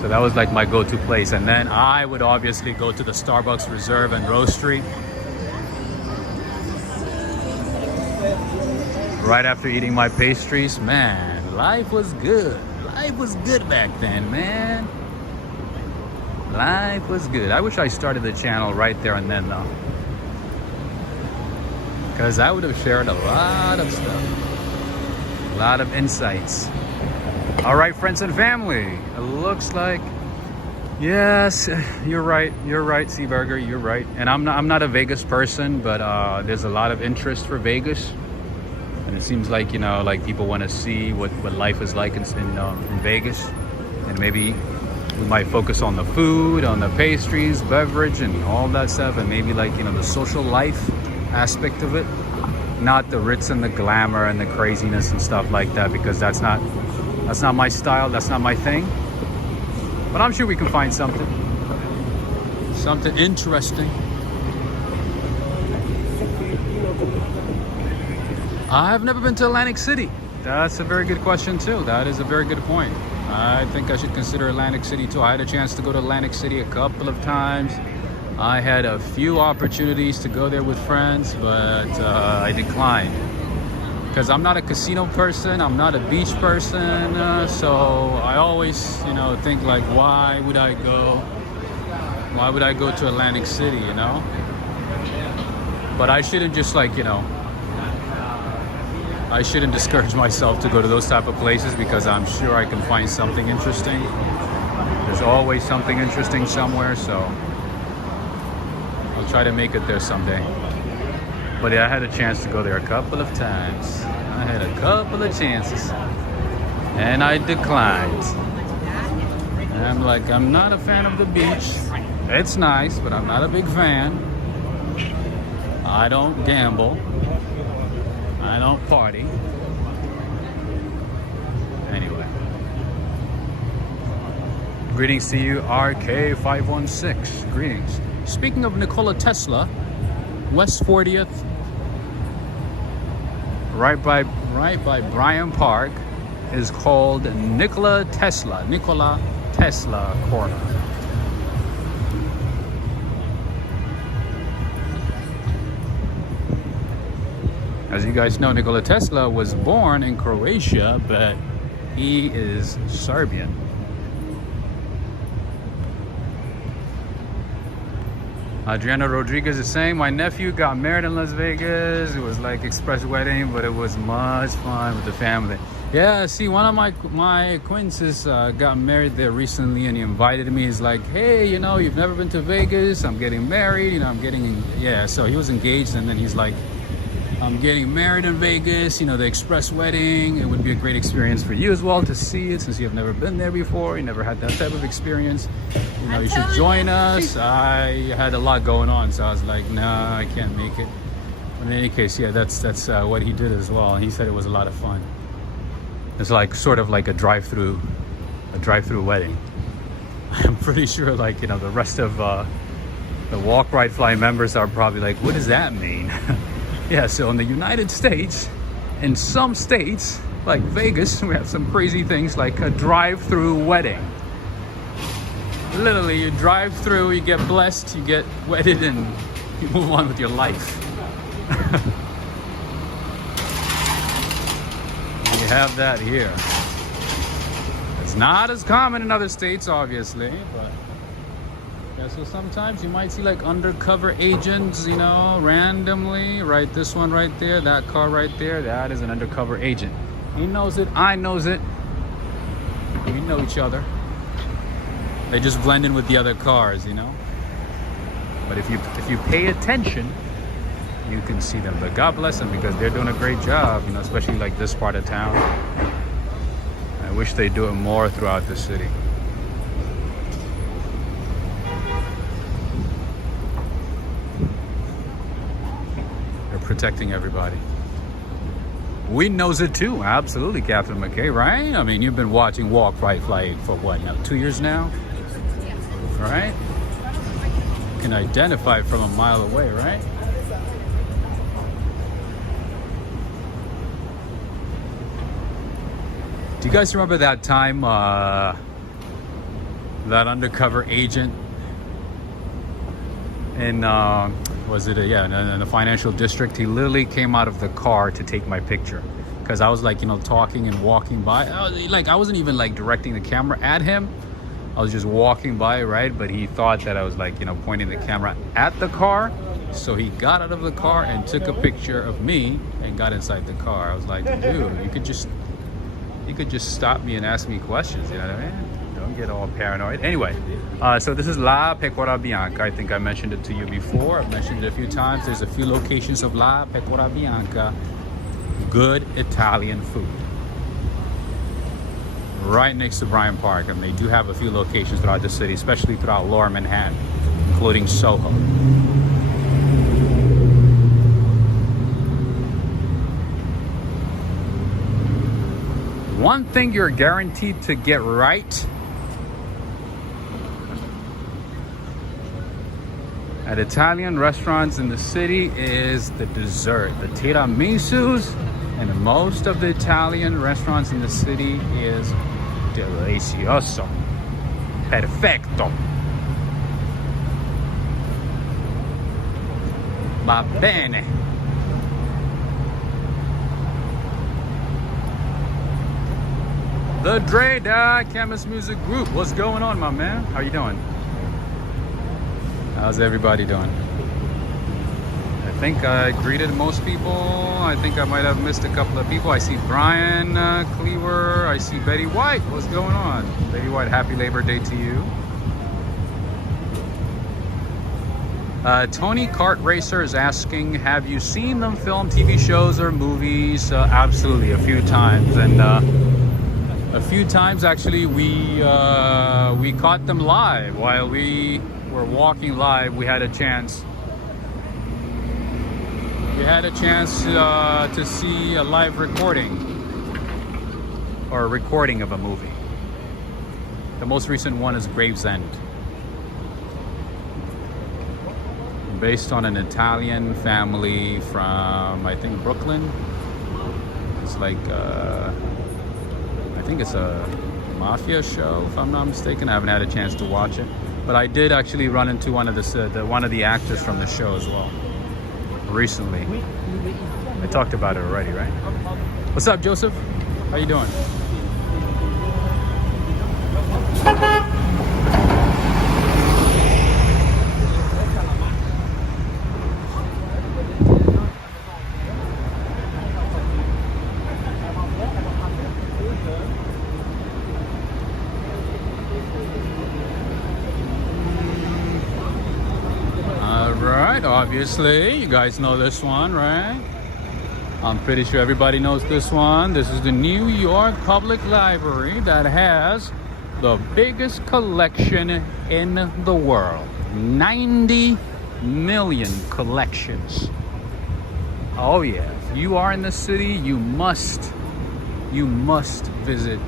So that was like my go-to place. And then I would obviously go to the Starbucks Reserve and Roastery right after eating my pastries. Man, life was good. Life was good back then, man. Life was good. I wish I started the channel right there and then though, because I would have shared a lot of stuff, a lot of insights. All right, friends and family, it looks like, yes, you're right, Seaburger, you're right. And I'm not a Vegas person, but there's a lot of interest for Vegas, and it seems like, you know, like people want to see what life is like in Vegas, and maybe we might focus on the food, on the pastries, beverage, and all that stuff, and maybe, like, you know, the social life aspect of it, not the ritz and the glamour and the craziness and stuff like that, because that's not my style, that's not my thing. But I'm sure we can find something interesting. I've never been to Atlantic City. That's a very good question too. That is a very good point. I think I should consider Atlantic City too. I had a chance to go to Atlantic City a couple of times. I had a few opportunities to go there with friends, but I declined. Because I'm not a casino person, I'm not a beach person, so I always, you know, think like, why would I go to Atlantic City, you know? But I shouldn't just, like, you know, I shouldn't discourage myself to go to those type of places, because I'm sure I can find something interesting. There's always something interesting somewhere, so I'll try to make it there someday. But yeah, I had a chance to go there a couple of times. I had a couple of chances, and I declined. And I'm like, I'm not a fan of the beach. It's nice, but I'm not a big fan. I don't gamble. I don't party. Anyway. Greetings to you, RK516. Greetings. Speaking of Nikola Tesla, West 40th, right by Bryant Park is called Nikola Tesla corner. As you guys know, Nikola Tesla was born in Croatia, but he is Serbian. Adriana Rodriguez is saying, my nephew got married in Las Vegas. It was like express wedding, but it was much fun with the family. Yeah, see, one of my acquaintances got married there recently, and he invited me. He's like, hey, you know, you've never been to Vegas. I'm getting married, you know, so he was engaged, and then he's like, I'm getting married in Vegas, you know, the express wedding. It would be a great experience for you as well to see it, since you've never been there before. You never had that type of experience. You know, you should join us. I had a lot going on, so I was like, nah, I can't make it. But in any case, yeah, that's what he did as well. And he said it was a lot of fun. It's like sort of like a drive-through wedding. I'm pretty sure, like, you know, the rest of the Walk, Ride, Fly members are probably like, what does that mean? Yeah, so in the United States, in some states, like Vegas, we have some crazy things like a drive-through wedding. Literally, you drive through, you get blessed, you get wedded, and you move on with your life. You have that here. It's not as common in other states, obviously, but yeah, so sometimes you might see like undercover agents, you know, randomly. Right, this one right there, that car right there, that is an undercover agent. He knows it, I knows it. We know each other. They just blend in with the other cars, you know. But if you pay attention, you can see them. But God bless them, because they're doing a great job, you know, especially like this part of town. I wish they do it more throughout the city. Protecting everybody. We knows it too, absolutely, Catherine McKay, right? I mean, you've been watching Walk, Ride, Fly for what now, 2 years now? Right? You can identify it from a mile away, right? Do you guys remember that time that undercover agent in in the financial district? He literally came out of the car to take my picture, because I was like, you know, talking and walking by. I wasn't even like directing the camera at him. I was just walking by, right? But he thought that I was like, you know, pointing the camera at the car. So he got out of the car and took a picture of me and got inside the car. I was like, dude, you could just stop me and ask me questions, you know what I mean? Don't get all paranoid. Anyway, so this is La Pecora Bianca. I think I mentioned it to you before. I've mentioned it a few times. There's a few locations of La Pecora Bianca. Good Italian food. Right next to Bryant Park. And they do have a few locations throughout the city, especially throughout Lower Manhattan, including Soho. One thing you're guaranteed to get right at Italian restaurants in the city is the dessert. The tiramisus, and most of the Italian restaurants in the city is delicioso, perfecto, va bene. The Dre Da Chemist Music Group. What's going on, my man? How you doing? How's everybody doing? I think I greeted most people. I think I might have missed a couple of people. I see Brian Cleaver. I see Betty White. What's going on? Betty White, happy Labor Day to you. Tony Kart Racer is asking, have you seen them film TV shows or movies? Absolutely, a few times. And a few times actually we caught them live while we were walking live. We had a chance to see a live recording or a recording of a movie. The most recent one is Gravesend, based on an Italian family from, I think, Brooklyn. It's like I think it's a mafia show, if I'm not mistaken. I haven't had a chance to watch it, but I did actually run into one of the actors from the show as well recently. I talked about it already, right? What's up, Joseph? How you doing? Obviously, you guys know this one, right? I'm pretty sure everybody knows this one. This is the New York Public Library that has the biggest collection in the world. 90 million collections. Oh yeah, if you are in the city, you must visit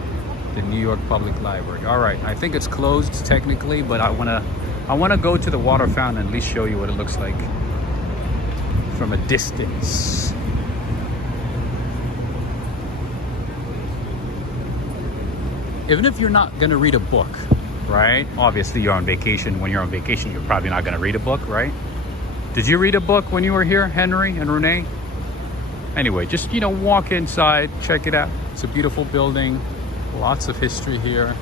the New York Public Library. All right, I think it's closed technically, but I wanna go to the water fountain and at least show you what it looks like from a distance. Even if you're not gonna read a book, right? Obviously you're on vacation. When you're on vacation, you're probably not gonna read a book, right? Did you read a book when you were here, Henry and Renee? Anyway, just, you know, walk inside, check it out. It's a beautiful building, lots of history here.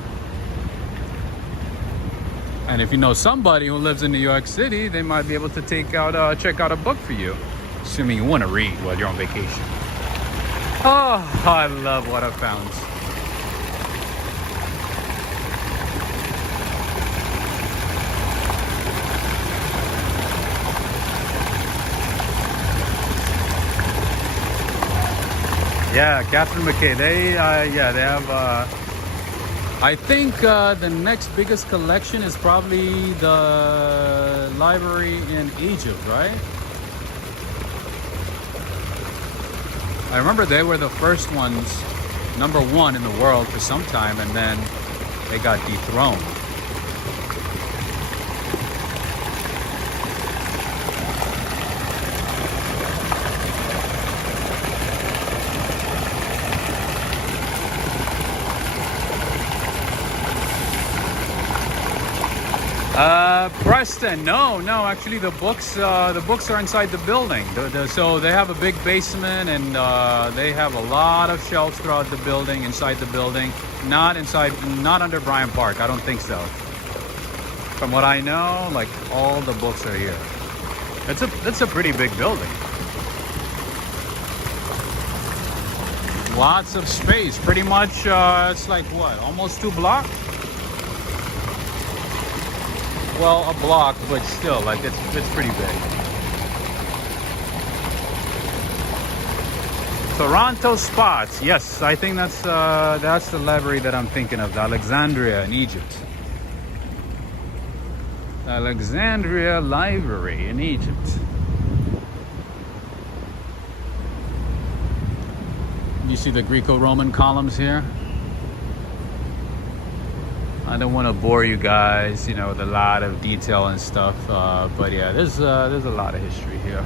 And if you know somebody who lives in New York City, they might be able to check out a book for you, assuming you want to read while you're on vacation. Oh, I love water fountains. Yeah, Catherine McKay. They have. I think the next biggest collection is probably the library in Egypt, right? I remember they were the first ones, #1 in the world for some time, and then they got dethroned. Preston, no, actually the books are inside the building. So they have a big basement, and they have a lot of shelves throughout the building, inside the building. Not under Bryant Park, I don't think so. From what I know, like, all the books are here. It's a pretty big building. Lots of space, pretty much, it's like what, almost 2 blocks? Well, a block, but still, like, it's pretty big. Toronto Spots. Yes, I think that's the library that I'm thinking of, Alexandria in Egypt. Alexandria Library in Egypt. You see the Greco-Roman columns here? I don't want to bore you guys, you know, with a lot of detail and stuff, but yeah, there's a lot of history here.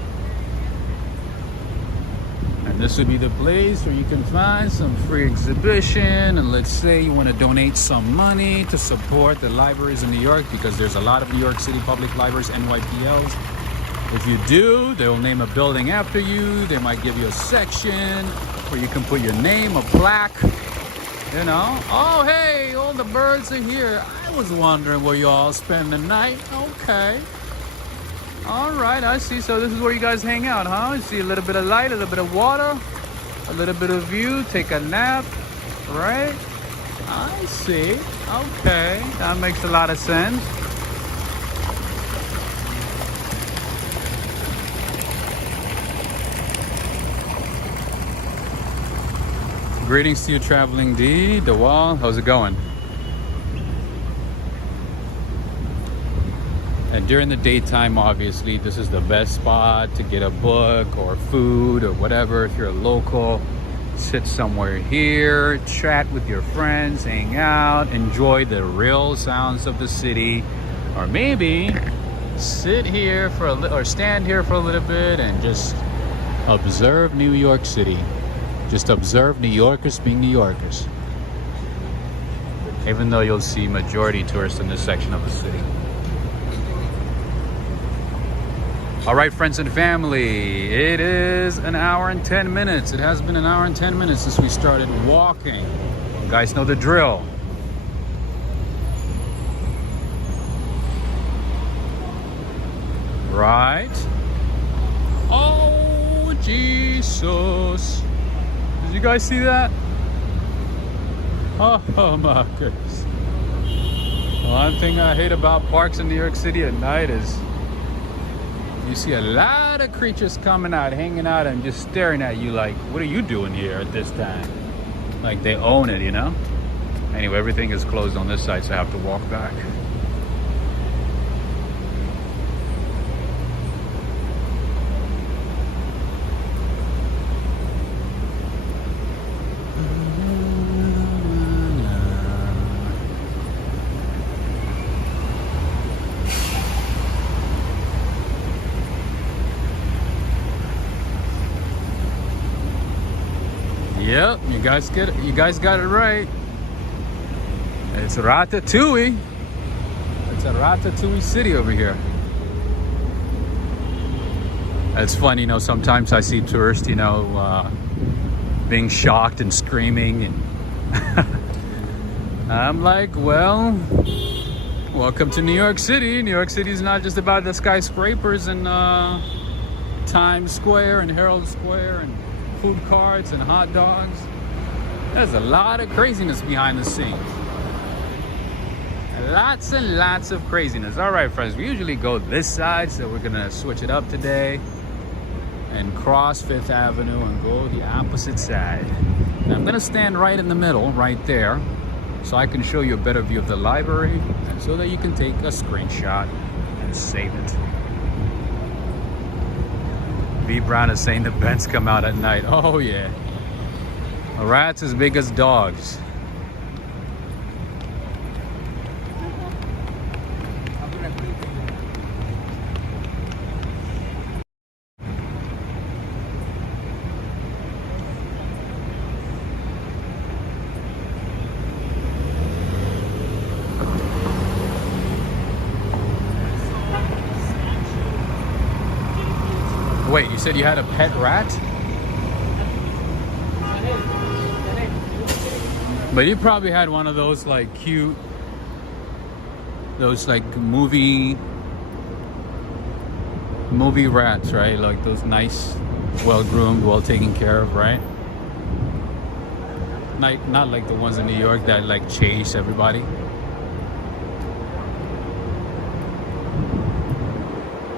And this would be the place where you can find some free exhibition, and let's say you want to donate some money to support the libraries in New York, because there's a lot of New York City public libraries, NYPLs. If you do, they will name a building after you. They might give you a section where you can put your name, a plaque. You know, oh hey, all the birds are here. I was wondering where you all spend the night. Okay. All right, I see. So this is where you guys hang out, huh? You see a little bit of light, a little bit of water, a little bit of view, take a nap, right? I see. Okay, that makes a lot of sense. Greetings to you, Traveling D, DeWall. How's it going? And during the daytime, obviously, this is the best spot to get a book or food or whatever. If you're a local, sit somewhere here, chat with your friends, hang out, enjoy the real sounds of the city, or maybe sit here for or stand here for a little bit and just observe New York City. Just observe New Yorkers being New Yorkers. Even though you'll see majority tourists in this section of the city. All right, friends and family, it is an hour and 10 minutes. It has been an hour and 10 minutes since we started walking. You guys know the drill. Right? Oh, Jesus. Did you guys see that? Oh my goodness. One thing I hate about parks in New York City at night is you see a lot of creatures coming out, hanging out, and just staring at you like, what are you doing here at this time? Like they own it, you know? Anyway, everything is closed on this side, so I have to walk back. Yep, you guys get it. You guys got it right. It's Ratatouille. It's a Ratatouille city over here. It's funny, you know, sometimes I see tourists, you know, being shocked and screaming, and I'm like, well, welcome to New York City. New York City is not just about the skyscrapers and Times Square and Herald Square and food carts and hot dogs. There's a lot of craziness behind the scenes. Lots and lots of craziness. All right, friends, we usually go this side, so we're gonna switch it up today and cross Fifth Avenue and go the opposite side. And I'm gonna stand right in the middle, right there, so I can show you a better view of the library and so that you can take a screenshot and save it. B. Brown is saying the beds come out at night. Oh yeah. Rats as big as dogs. Wait, you said you had a pet rat? But you probably had one of those like cute, those like movie rats, right? Like those nice, well-groomed, well-taken care of, right? Not like the ones in New York that like chase everybody.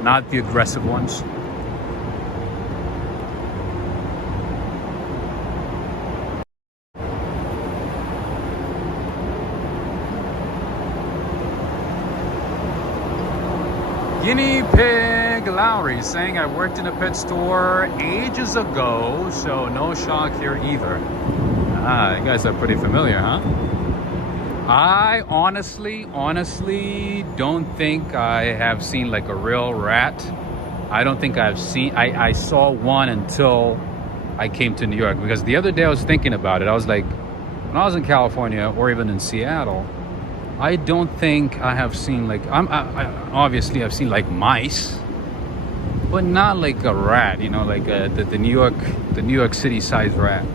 Not the aggressive ones. Guinea Pig Lowry saying I worked in a pet store ages ago, so no shock here either. Ah, you guys are pretty familiar, huh? I honestly don't think I have seen like a real rat. I don't think I've seen, I saw one until I came to New York, because the other day I was thinking about it. I was like, when I was in California or even in Seattle, I don't think I have seen like, obviously I've seen like mice, but not like a rat, you know, like the New York City size rat.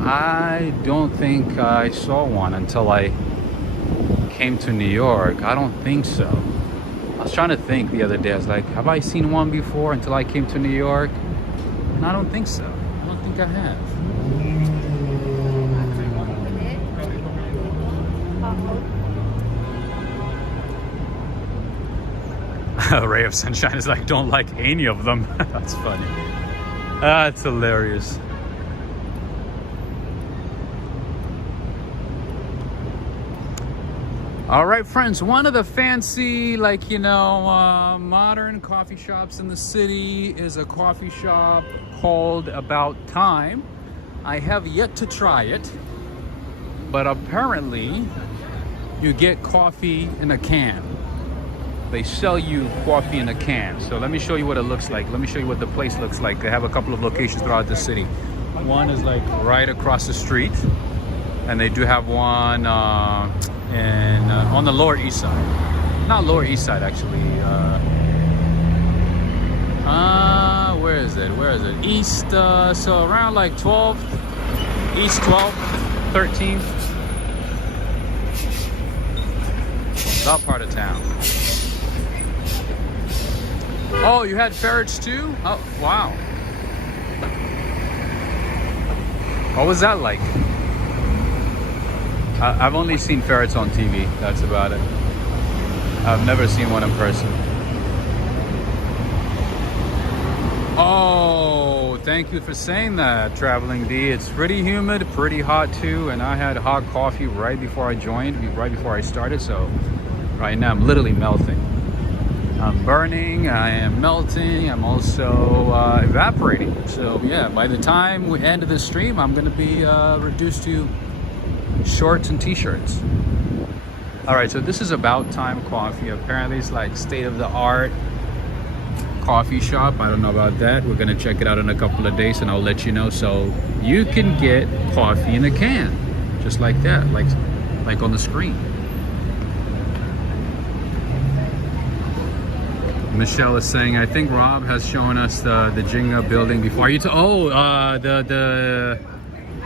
I don't think I saw one until I came to New York. I don't think so. I was trying to think the other day. I was like, have I seen one before until I came to New York? And I don't think so. I don't think I have. A ray of sunshine is like, don't like any of them. That's funny. That's hilarious. All right, friends, one of the fancy, like, you know, modern coffee shops in the city is a coffee shop called About Time. I have yet to try it, but apparently you get coffee in a can. They sell you coffee in a can. So let me show you what it looks like. Let me show you what the place looks like. They have a couple of locations throughout the city. one is like right across the street, and they do have one on the Lower East Side. Not Lower East Side, actually. Where is it? East, so around like 12th, East 12th, 13th. That part of town. Oh, you had ferrets too? Oh, wow. What was that like? I've only seen ferrets on TV. That's about it. I've never seen one in person. Oh, thank you for saying that, Traveling D. It's pretty humid, pretty hot too, and I had hot coffee right before I joined, right before I started, so right now I'm literally melting. I'm burning, I am melting, I'm also evaporating. So yeah, by the time we end the stream, I'm gonna be reduced to shorts and t-shirts. All right, so this is About Time Coffee. Apparently it's like state-of-the-art coffee shop. I don't know about that. We're gonna check it out in a couple of days and I'll let you know. So you can get coffee in a can, just like that, like on the screen. Michelle is saying, I think Rob has shown us the Jenga building before. The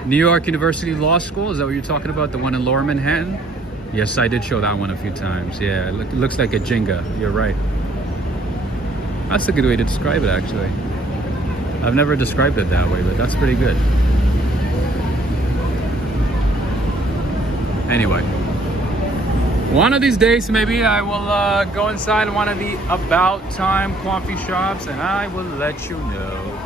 New York University Law School, is that what you're talking about? The one in Lower Manhattan? Yes, I did show that one a few times. Yeah, it looks like a Jenga. You're right. That's a good way to describe it, actually. I've never described it that way, but that's pretty good. Anyway, one of these days, maybe I will go inside one of the About Time coffee shops and I will let you know.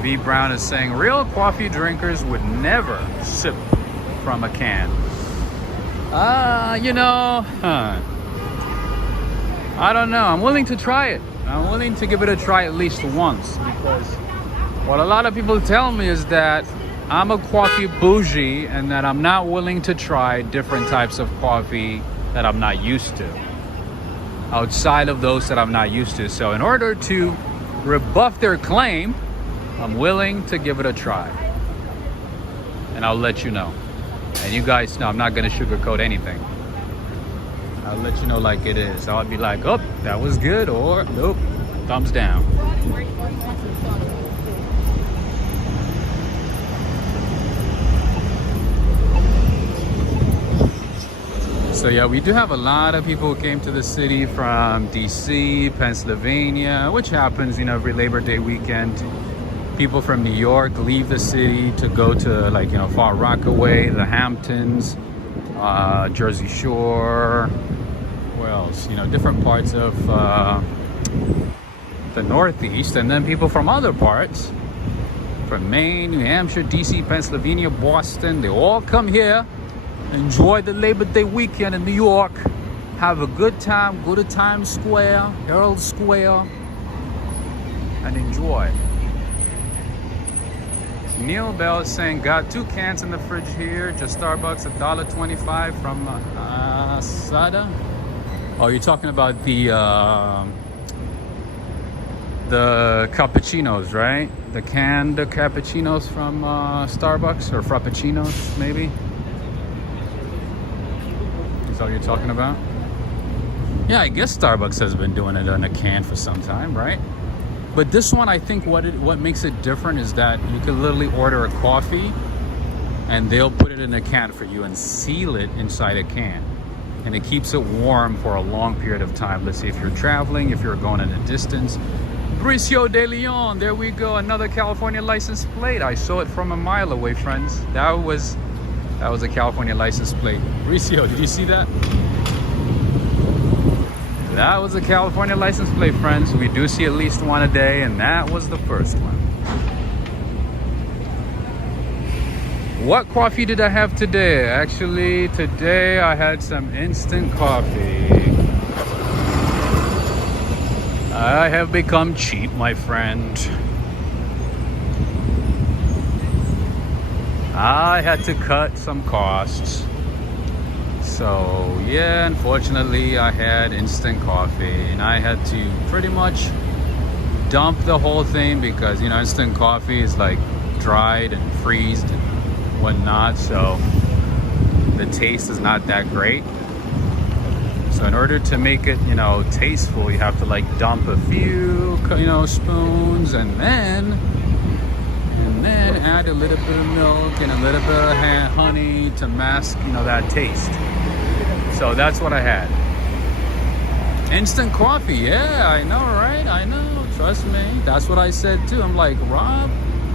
V Brown is saying, real coffee drinkers would never sip from a can. I don't know. I'm willing to try it. I'm willing to give it a try at least once, because what a lot of people tell me is that I'm a coffee bougie and that I'm not willing to try different types of coffee that I'm not used to, outside of those that I'm not used to. So in order to rebuff their claim, I'm willing to give it a try. And I'll let you know. And you guys know I'm not going to sugarcoat anything. I'll let you know like it is. I'll be like, oh, that was good, or nope, thumbs down. So yeah, we do have a lot of people who came to the city from DC, Pennsylvania, which happens, every Labor Day weekend. People from New York leave the city to go to Far Rockaway, the Hamptons, Jersey Shore, where else? Different parts of the Northeast, and then people from other parts, from Maine, New Hampshire, DC, Pennsylvania, Boston, they all come here, enjoy the Labor Day weekend in New York, have a good time, go to Times Square, Herald Square, and enjoy. Neil Bell is saying, got 2 cans in the fridge here, just Starbucks, $1.25 from Sada. Oh, you're talking about the cappuccinos, right? The canned cappuccinos from Starbucks, or frappuccinos, maybe? Is that what you're talking about? Yeah, I guess Starbucks has been doing it in a can for some time, right? But this one, I think what makes it different is that you can literally order a coffee and they'll put it in a can for you and seal it inside a can. And it keeps it warm for a long period of time. Let's say if you're traveling, if you're going in a distance. Bricio de Leon, there we go, another California license plate. I saw it from a mile away, friends. That was a California license plate. Bricio, did you see that? That was a California license plate, friends. We do see at least one a day, and that was the first one. What coffee did I have today? Actually, today I had some instant coffee. I have become cheap, my friend. I had to cut some costs. So yeah, unfortunately I had instant coffee and I had to pretty much dump the whole thing because, you know, instant coffee is like dried and freezed and whatnot, so the taste is not that great. So in order to make it, you know, tasteful, you have to like dump a few, you know, spoons and then add a little bit of milk and a little bit of honey to mask, you know, that taste. So that's what I had. Instant coffee, yeah, I know, right? I know, trust me. That's what I said too. I'm like, Rob,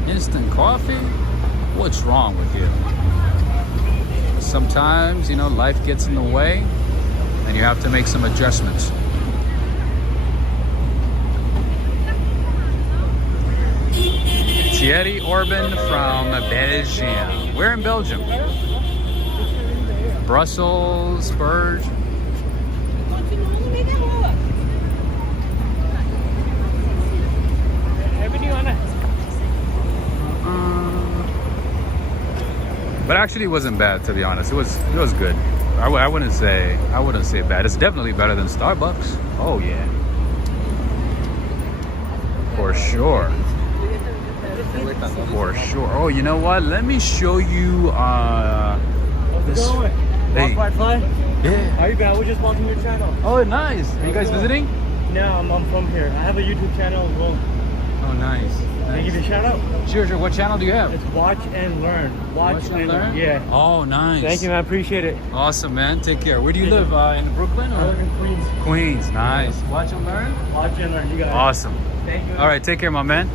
instant coffee? What's wrong with you? Sometimes, you know, life gets in the way and you have to make some adjustments. Thierry Orban from Belgium. We're in Belgium. Brussels, Spurs. But actually, it wasn't bad, to be honest. It was good. I wouldn't say bad. It's definitely better than Starbucks. Oh yeah, for sure. For sure. Oh, you know what? Let me show you this. Hey. Yeah. Are you bad? We're just watching your channel. Oh, nice. Are you guys visiting? No, I'm from here. I have a YouTube channel. Oh, nice. Can I give you a shout out? Sure. What channel do you have? It's Watch and Learn. Watch and Learn? Yeah. Oh, nice. Thank you, man. I appreciate it. Awesome, man. Take care. Where do you live? In Brooklyn? Or? I live in Queens. Queens. Nice. Watch and Learn? Watch and Learn. You got it. Awesome. Thank you. All right. Take care, my man.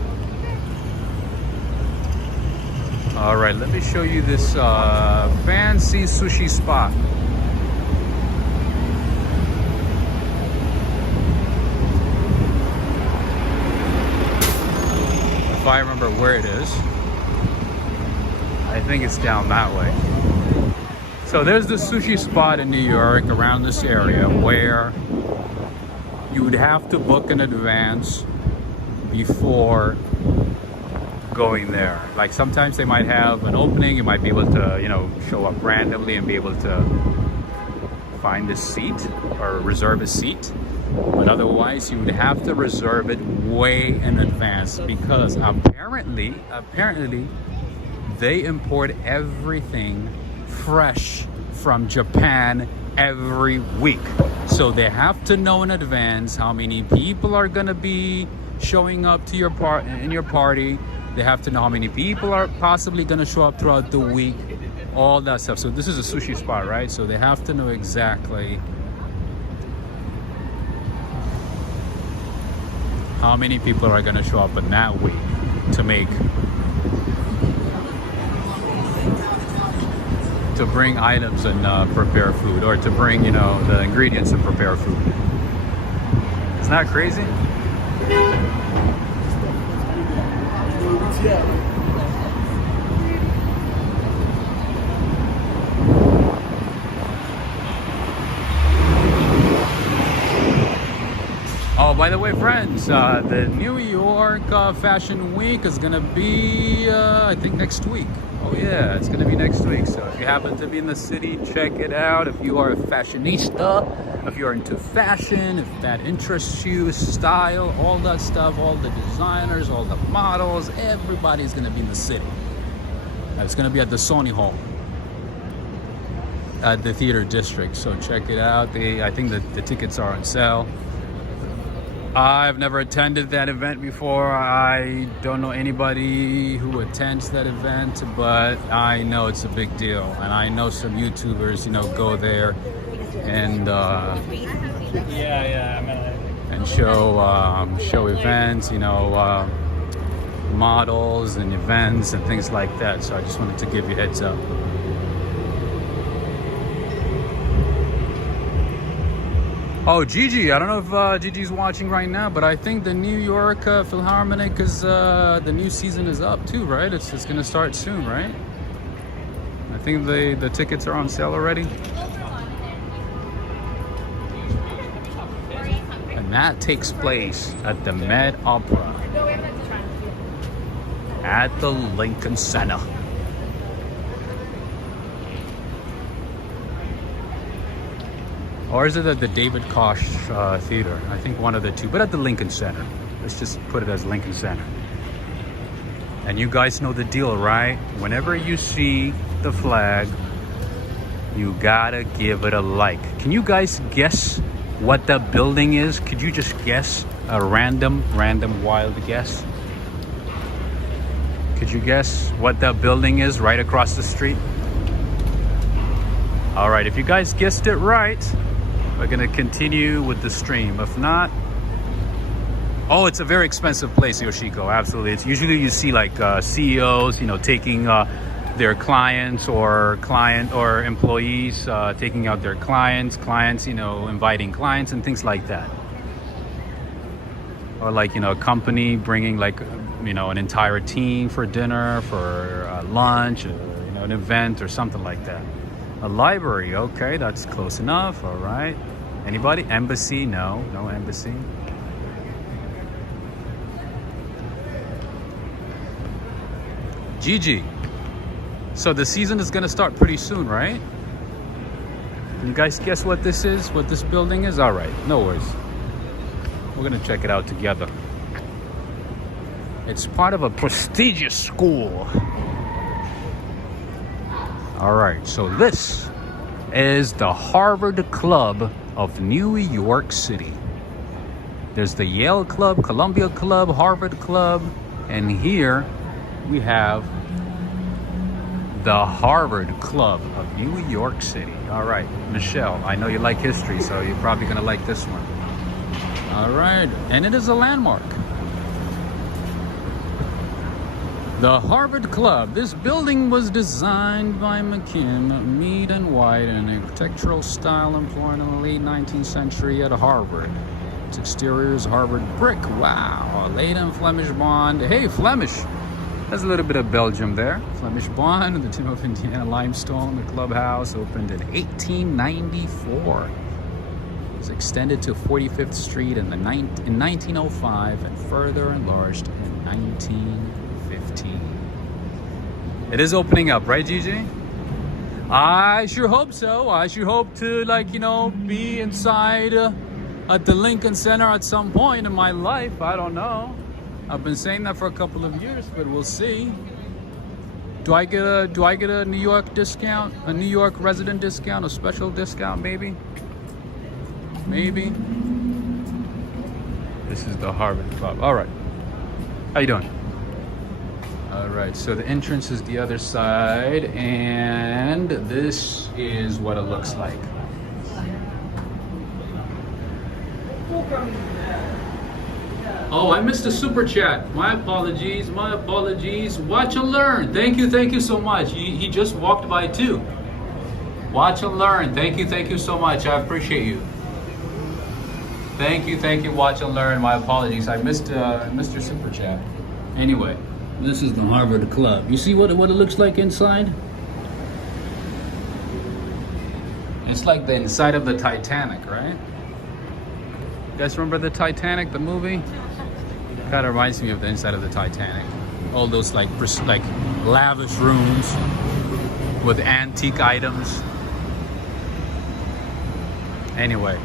All right. Let me show you this fancy sushi spot. If I remember where it is, I think it's down that way. So there's the sushi spot in New York around this area where you would have to book in advance before going there. Like sometimes they might have an opening, you might be able to, you know, show up randomly and be able to find a seat or reserve a seat. But otherwise, you would have to reserve it way in advance because apparently, they import everything fresh from Japan every week. So they have to know in advance how many people are gonna be showing up to your party. They have to know how many people are possibly gonna show up throughout the week, all that stuff. So this is a sushi spot, right? So they have to know exactly how many people are going to show up in that week to bring items and prepare food, or to bring, you know, the ingredients and prepare food. Isn't that crazy? Yeah. Oh, by the way, friends, the New York Fashion Week is gonna be, I think, next week. Oh yeah, it's gonna be next week. So if you happen to be in the city, check it out. If you are a fashionista, if you're into fashion, if that interests you, style, all that stuff, all the designers, all the models, everybody's gonna be in the city. It's gonna be at the Sony Hall at the Theater District. So check it out. I think that the tickets are on sale. I've never attended that event before. I don't know anybody who attends that event, but I know it's a big deal. And I know some YouTubers, you know, go there and and show events, you know, models and events and things like that. So I just wanted to give you a heads up. Oh, Gigi, I don't know if Gigi's watching right now, but I think the New York Philharmonic is, the new season is up too, right? It's gonna start soon, right? I think the tickets are on sale already. And that takes place at the Met Opera at the Lincoln Center. Or is it at the David Koch Theater? I think one of the two, but at the Lincoln Center. Let's just put it as Lincoln Center. And you guys know the deal, right? Whenever you see the flag, you gotta give it a like. Can you guys guess what the building is? Could you just guess a random wild guess? Could you guess what the building is right across the street? All right, if you guys guessed it right, we're gonna continue with the stream. If not, oh, it's a very expensive place, Yoshiko. Absolutely. It's usually you see like CEOs, you know, taking their clients or employees, taking out their clients, you know, inviting clients and things like that. Or like, you know, a company bringing like, you know, an entire team for dinner, for lunch, or, you know, an event or something like that. A library, okay, that's close enough. All right. Anybody? Embassy? No embassy. Gigi. So the season is gonna start pretty soon, right? Can you guys guess what this is? What this building is? All right, no worries. We're gonna check it out together. It's part of a prestigious school. All right, so this is the Harvard Club of New York City. There's the Yale Club, Columbia Club, Harvard Club, and here we have the Harvard Club of New York City. All right, Michelle, I know you like history, so you're probably gonna like this one. All right, and it is a landmark. The Harvard Club. This building was designed by McKim, Mead and White in an architectural style employed in the late 19th century at Harvard. Its exterior is Harvard brick. Wow, laden Flemish bond. Hey, Flemish. There's a little bit of Belgium there. Flemish bond, the Tim of Indiana limestone. The clubhouse opened in 1894. It was extended to 45th Street in 1905 and further enlarged in 1915. It is opening up, right, Gigi? I sure hope so. I sure hope to, like, you know, be inside at the Lincoln Center at some point in my life. I don't know. I've been saying that for a couple of years, but we'll see. Do I get a New York discount, a New York resident discount, a special discount, maybe? Maybe. This is the Harvard Club. All right. How you doing? All right. So the entrance is the other side, and this is what it looks like. Oh, I missed a super chat. My apologies. My apologies. Watch and learn. Thank you so much. He just walked by too. Watch and learn. Thank you so much. I appreciate you. Thank you. Watch and learn. My apologies. I missed your super chat. Anyway, this is the Harvard Club. You see what it looks like inside? It's like the inside of the Titanic, right? You guys remember the Titanic, the movie? Kind of reminds me of the inside of the Titanic. All those like lavish rooms with antique items. Anyway,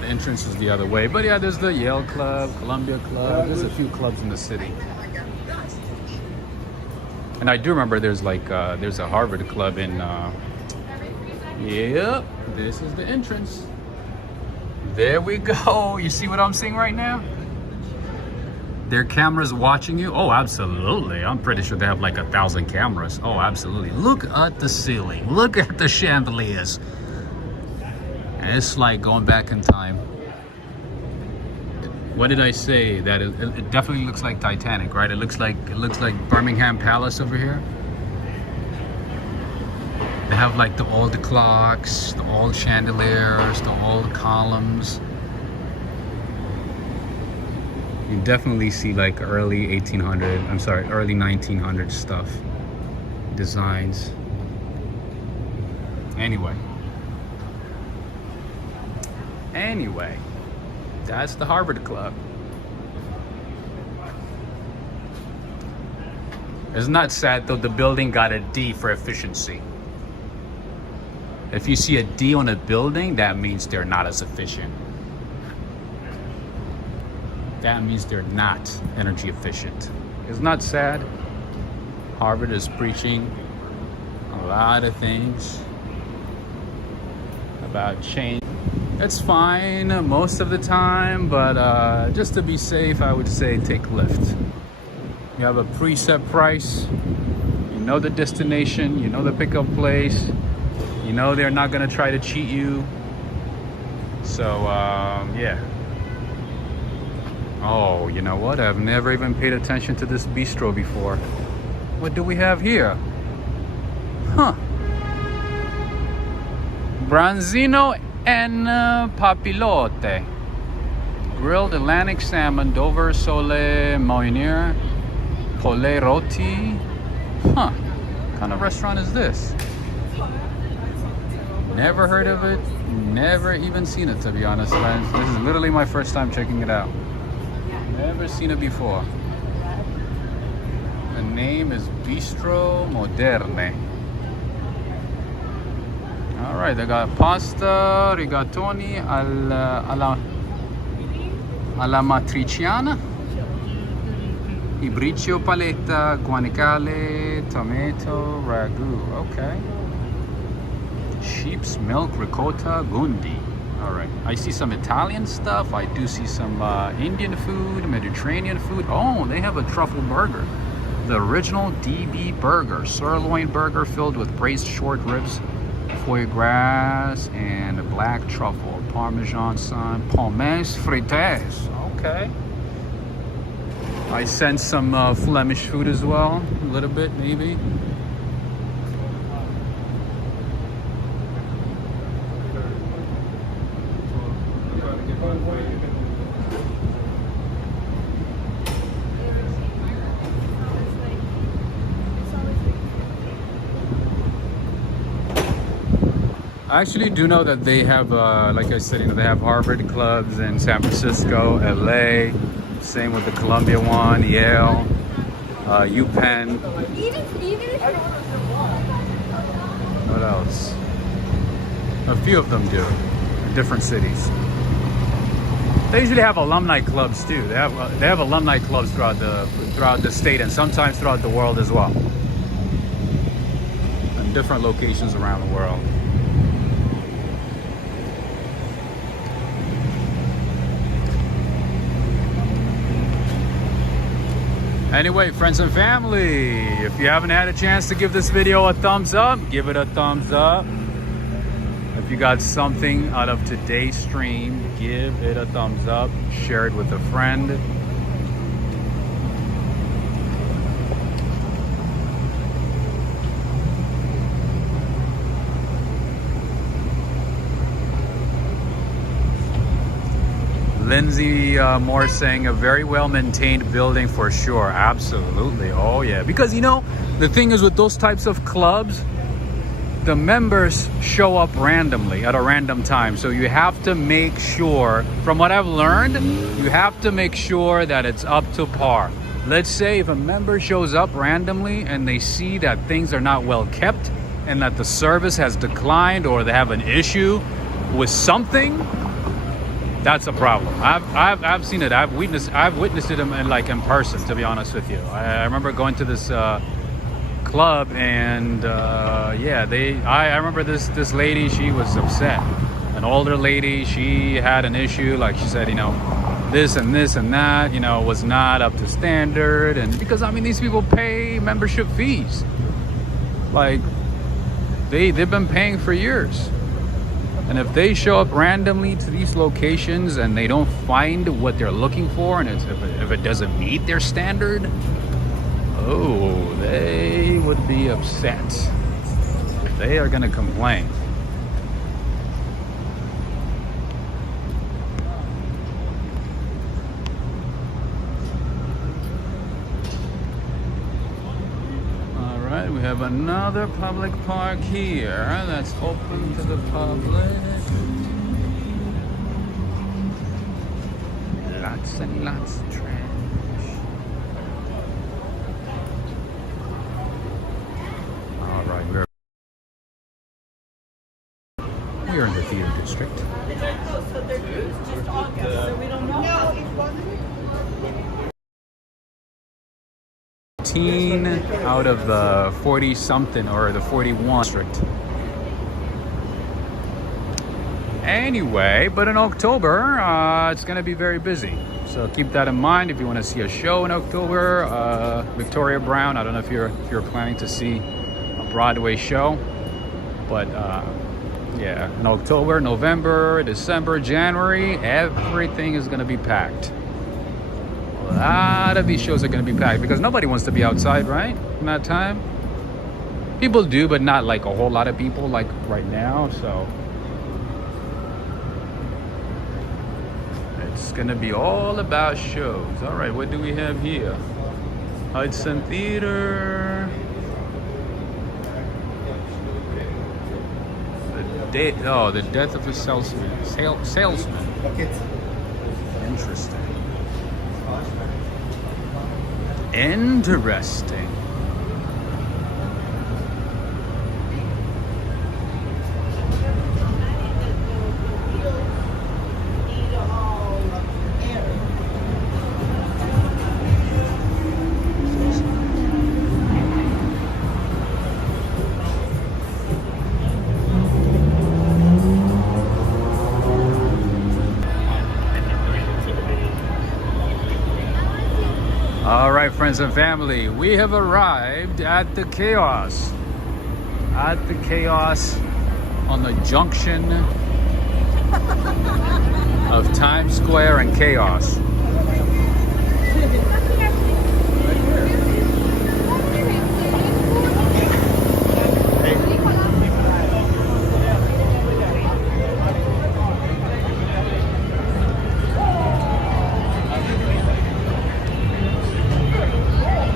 the entrance is the other way. But yeah, there's the Yale Club, Columbia Club. There's a few clubs in the city. And I do remember there's a Harvard Club in, yep, this is the entrance. There we go. You see what I'm seeing right now? Their cameras watching you? Oh, absolutely. I'm pretty sure they have like 1,000 cameras. Oh, absolutely. Look at the ceiling. Look at the chandeliers. And it's like going back in time. What did I say? That it definitely looks like Titanic, right? It looks like Birmingham Palace over here. They have like the old clocks, the old chandeliers, the old columns. You definitely see like early 1900 stuff, designs. Anyway, that's the Harvard Club. Isn't that sad though? The building got a D for efficiency. If you see a D on a building, that means they're not as efficient. That means they're not energy efficient. Isn't that sad? Harvard is preaching a lot of things about change. It's fine most of the time, but just to be safe, I would say take Lyft. You have a preset price, you know the destination, you know the pickup place, you know they're not gonna try to cheat you. So yeah. Oh, you know what? I've never even paid attention to this bistro before. What do we have here? Huh. Branzino and papilote. Grilled Atlantic salmon, Dover sole moinier, poulet roti. Huh. What kind of restaurant is this? Never heard of it. Never even seen it, to be honest, friends. This is literally my first time checking it out. Never seen it before. The name is Bistro Moderne. All right, they got pasta, rigatoni alla matriciana, ibricio paletta, guanicale, tomato ragu. Okay. Sheep's milk ricotta gundi. All right, I see some Italian stuff. I do see some Indian food, Mediterranean food. Oh, they have a truffle burger. The original DB burger, sirloin burger filled with braised short ribs, foie gras, and black truffle, Parmesan sun, pommes frites. Okay. I sense some Flemish food as well, a little bit maybe. I actually do know that they have, like I said, you know, they have Harvard clubs in San Francisco, LA, same with the Columbia one, Yale, UPenn. What else? A few of them do, in different cities. They usually have alumni clubs too. They have alumni clubs throughout the state and sometimes throughout the world as well, in different locations around the world. Anyway, friends and family, if you haven't had a chance to give this video a thumbs up, give it a thumbs up. If you got something out of today's stream, give it a thumbs up. Share it with a friend. Lindsay Moore saying a very well maintained building for sure. Absolutely. Oh yeah, because you know the thing is with those types of clubs, the members show up randomly at a random time, so you have to make sure, from what I've learned, you have to make sure that it's up to par. Let's say if a member shows up randomly and they see that things are not well kept and that the service has declined or they have an issue with something, that's a problem. I've seen it. I've witnessed it in person, to be honest with you. I remember going to this club and yeah, I remember this lady, she was upset. An older lady, she had an issue, like she said, you know, this and that, you know, was not up to standard. And because I mean these people pay membership fees. Like they've been paying for years. And if they show up randomly to these locations and they don't find what they're looking for, and if it doesn't meet their standard, oh, they would be upset. They are going to complain. We have another public park here that's open to the public. Lots and lots of trash. All right, we're It's just August, so we don't know. No, it wasn't. 18 out of the 40 something or the 41 district. Anyway, but in October, it's going to be very busy. So keep that in mind if you want to see a show in October. Victoria Brown, I don't know if you're planning to see a Broadway show, but yeah, in October, November, December, January, everything is going to be packed. A lot of these shows are going to be packed because nobody wants to be outside, right? In that time, people do, but not like a whole lot of people like right now. So it's gonna be all about shows. All right, what do we have here? Hudson Theater. The death of a salesman. Salesman. Interesting. Interesting. All right, friends and family, we have arrived at the Chaos. At the Chaos on the junction of Times Square and Chaos.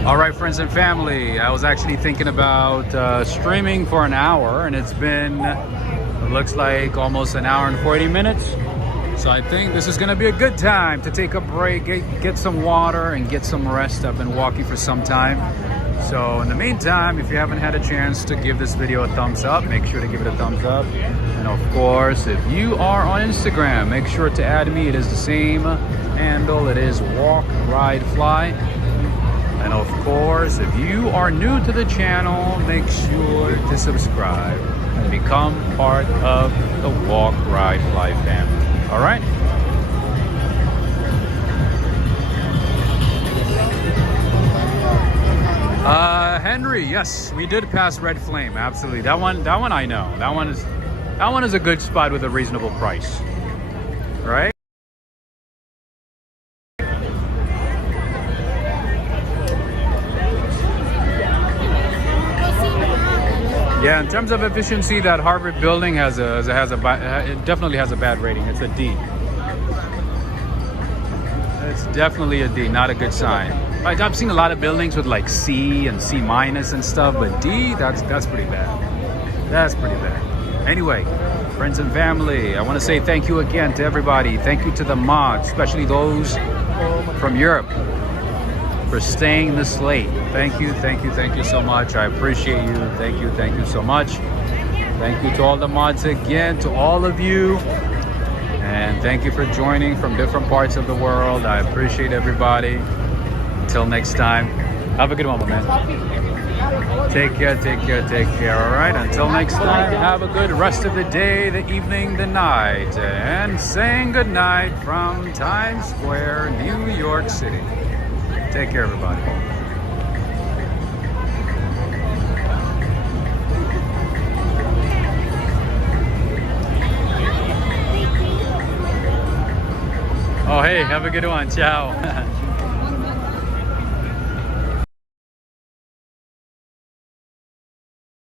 All right, friends and family, I was actually thinking about streaming for an hour, and it's been, it looks like almost an hour and 40 minutes. So I think this is gonna be a good time to take a break, get some water and get some rest. I've been walking for some time. So in the meantime, if you haven't had a chance to give this video a thumbs up, make sure to give it a thumbs up. And of course, if you are on Instagram, make sure to add me. It is the same handle. It is Walk, Ride, Fly. And of course, if you are new to the channel, make sure to subscribe and become part of the Walk, Ride, Fly family. All right? Henry, yes, we did pass Red Flame. Absolutely. That one I know. That one is a good spot with a reasonable price. Right? Yeah, in terms of efficiency, that Harvard building it definitely has a bad rating. It's a D. It's definitely a D, not a good sign. Like I've seen a lot of buildings with like C and C minus and stuff, but D, that's pretty bad. That's pretty bad. Anyway, friends and family, I want to say thank you again to everybody. Thank you to the mods, especially those from Europe, for staying this late. Thank you so much. I appreciate you. Thank you so much. Thank you to all the mods again, to all of you. And thank you for joining from different parts of the world. I appreciate everybody. Until next time, have a good one, my man. Take care, all right? Until next time, have a good rest of the day, the evening, the night. And saying good night from Times Square, New York City. Take care, everybody. Oh, hey, have a good one. Ciao.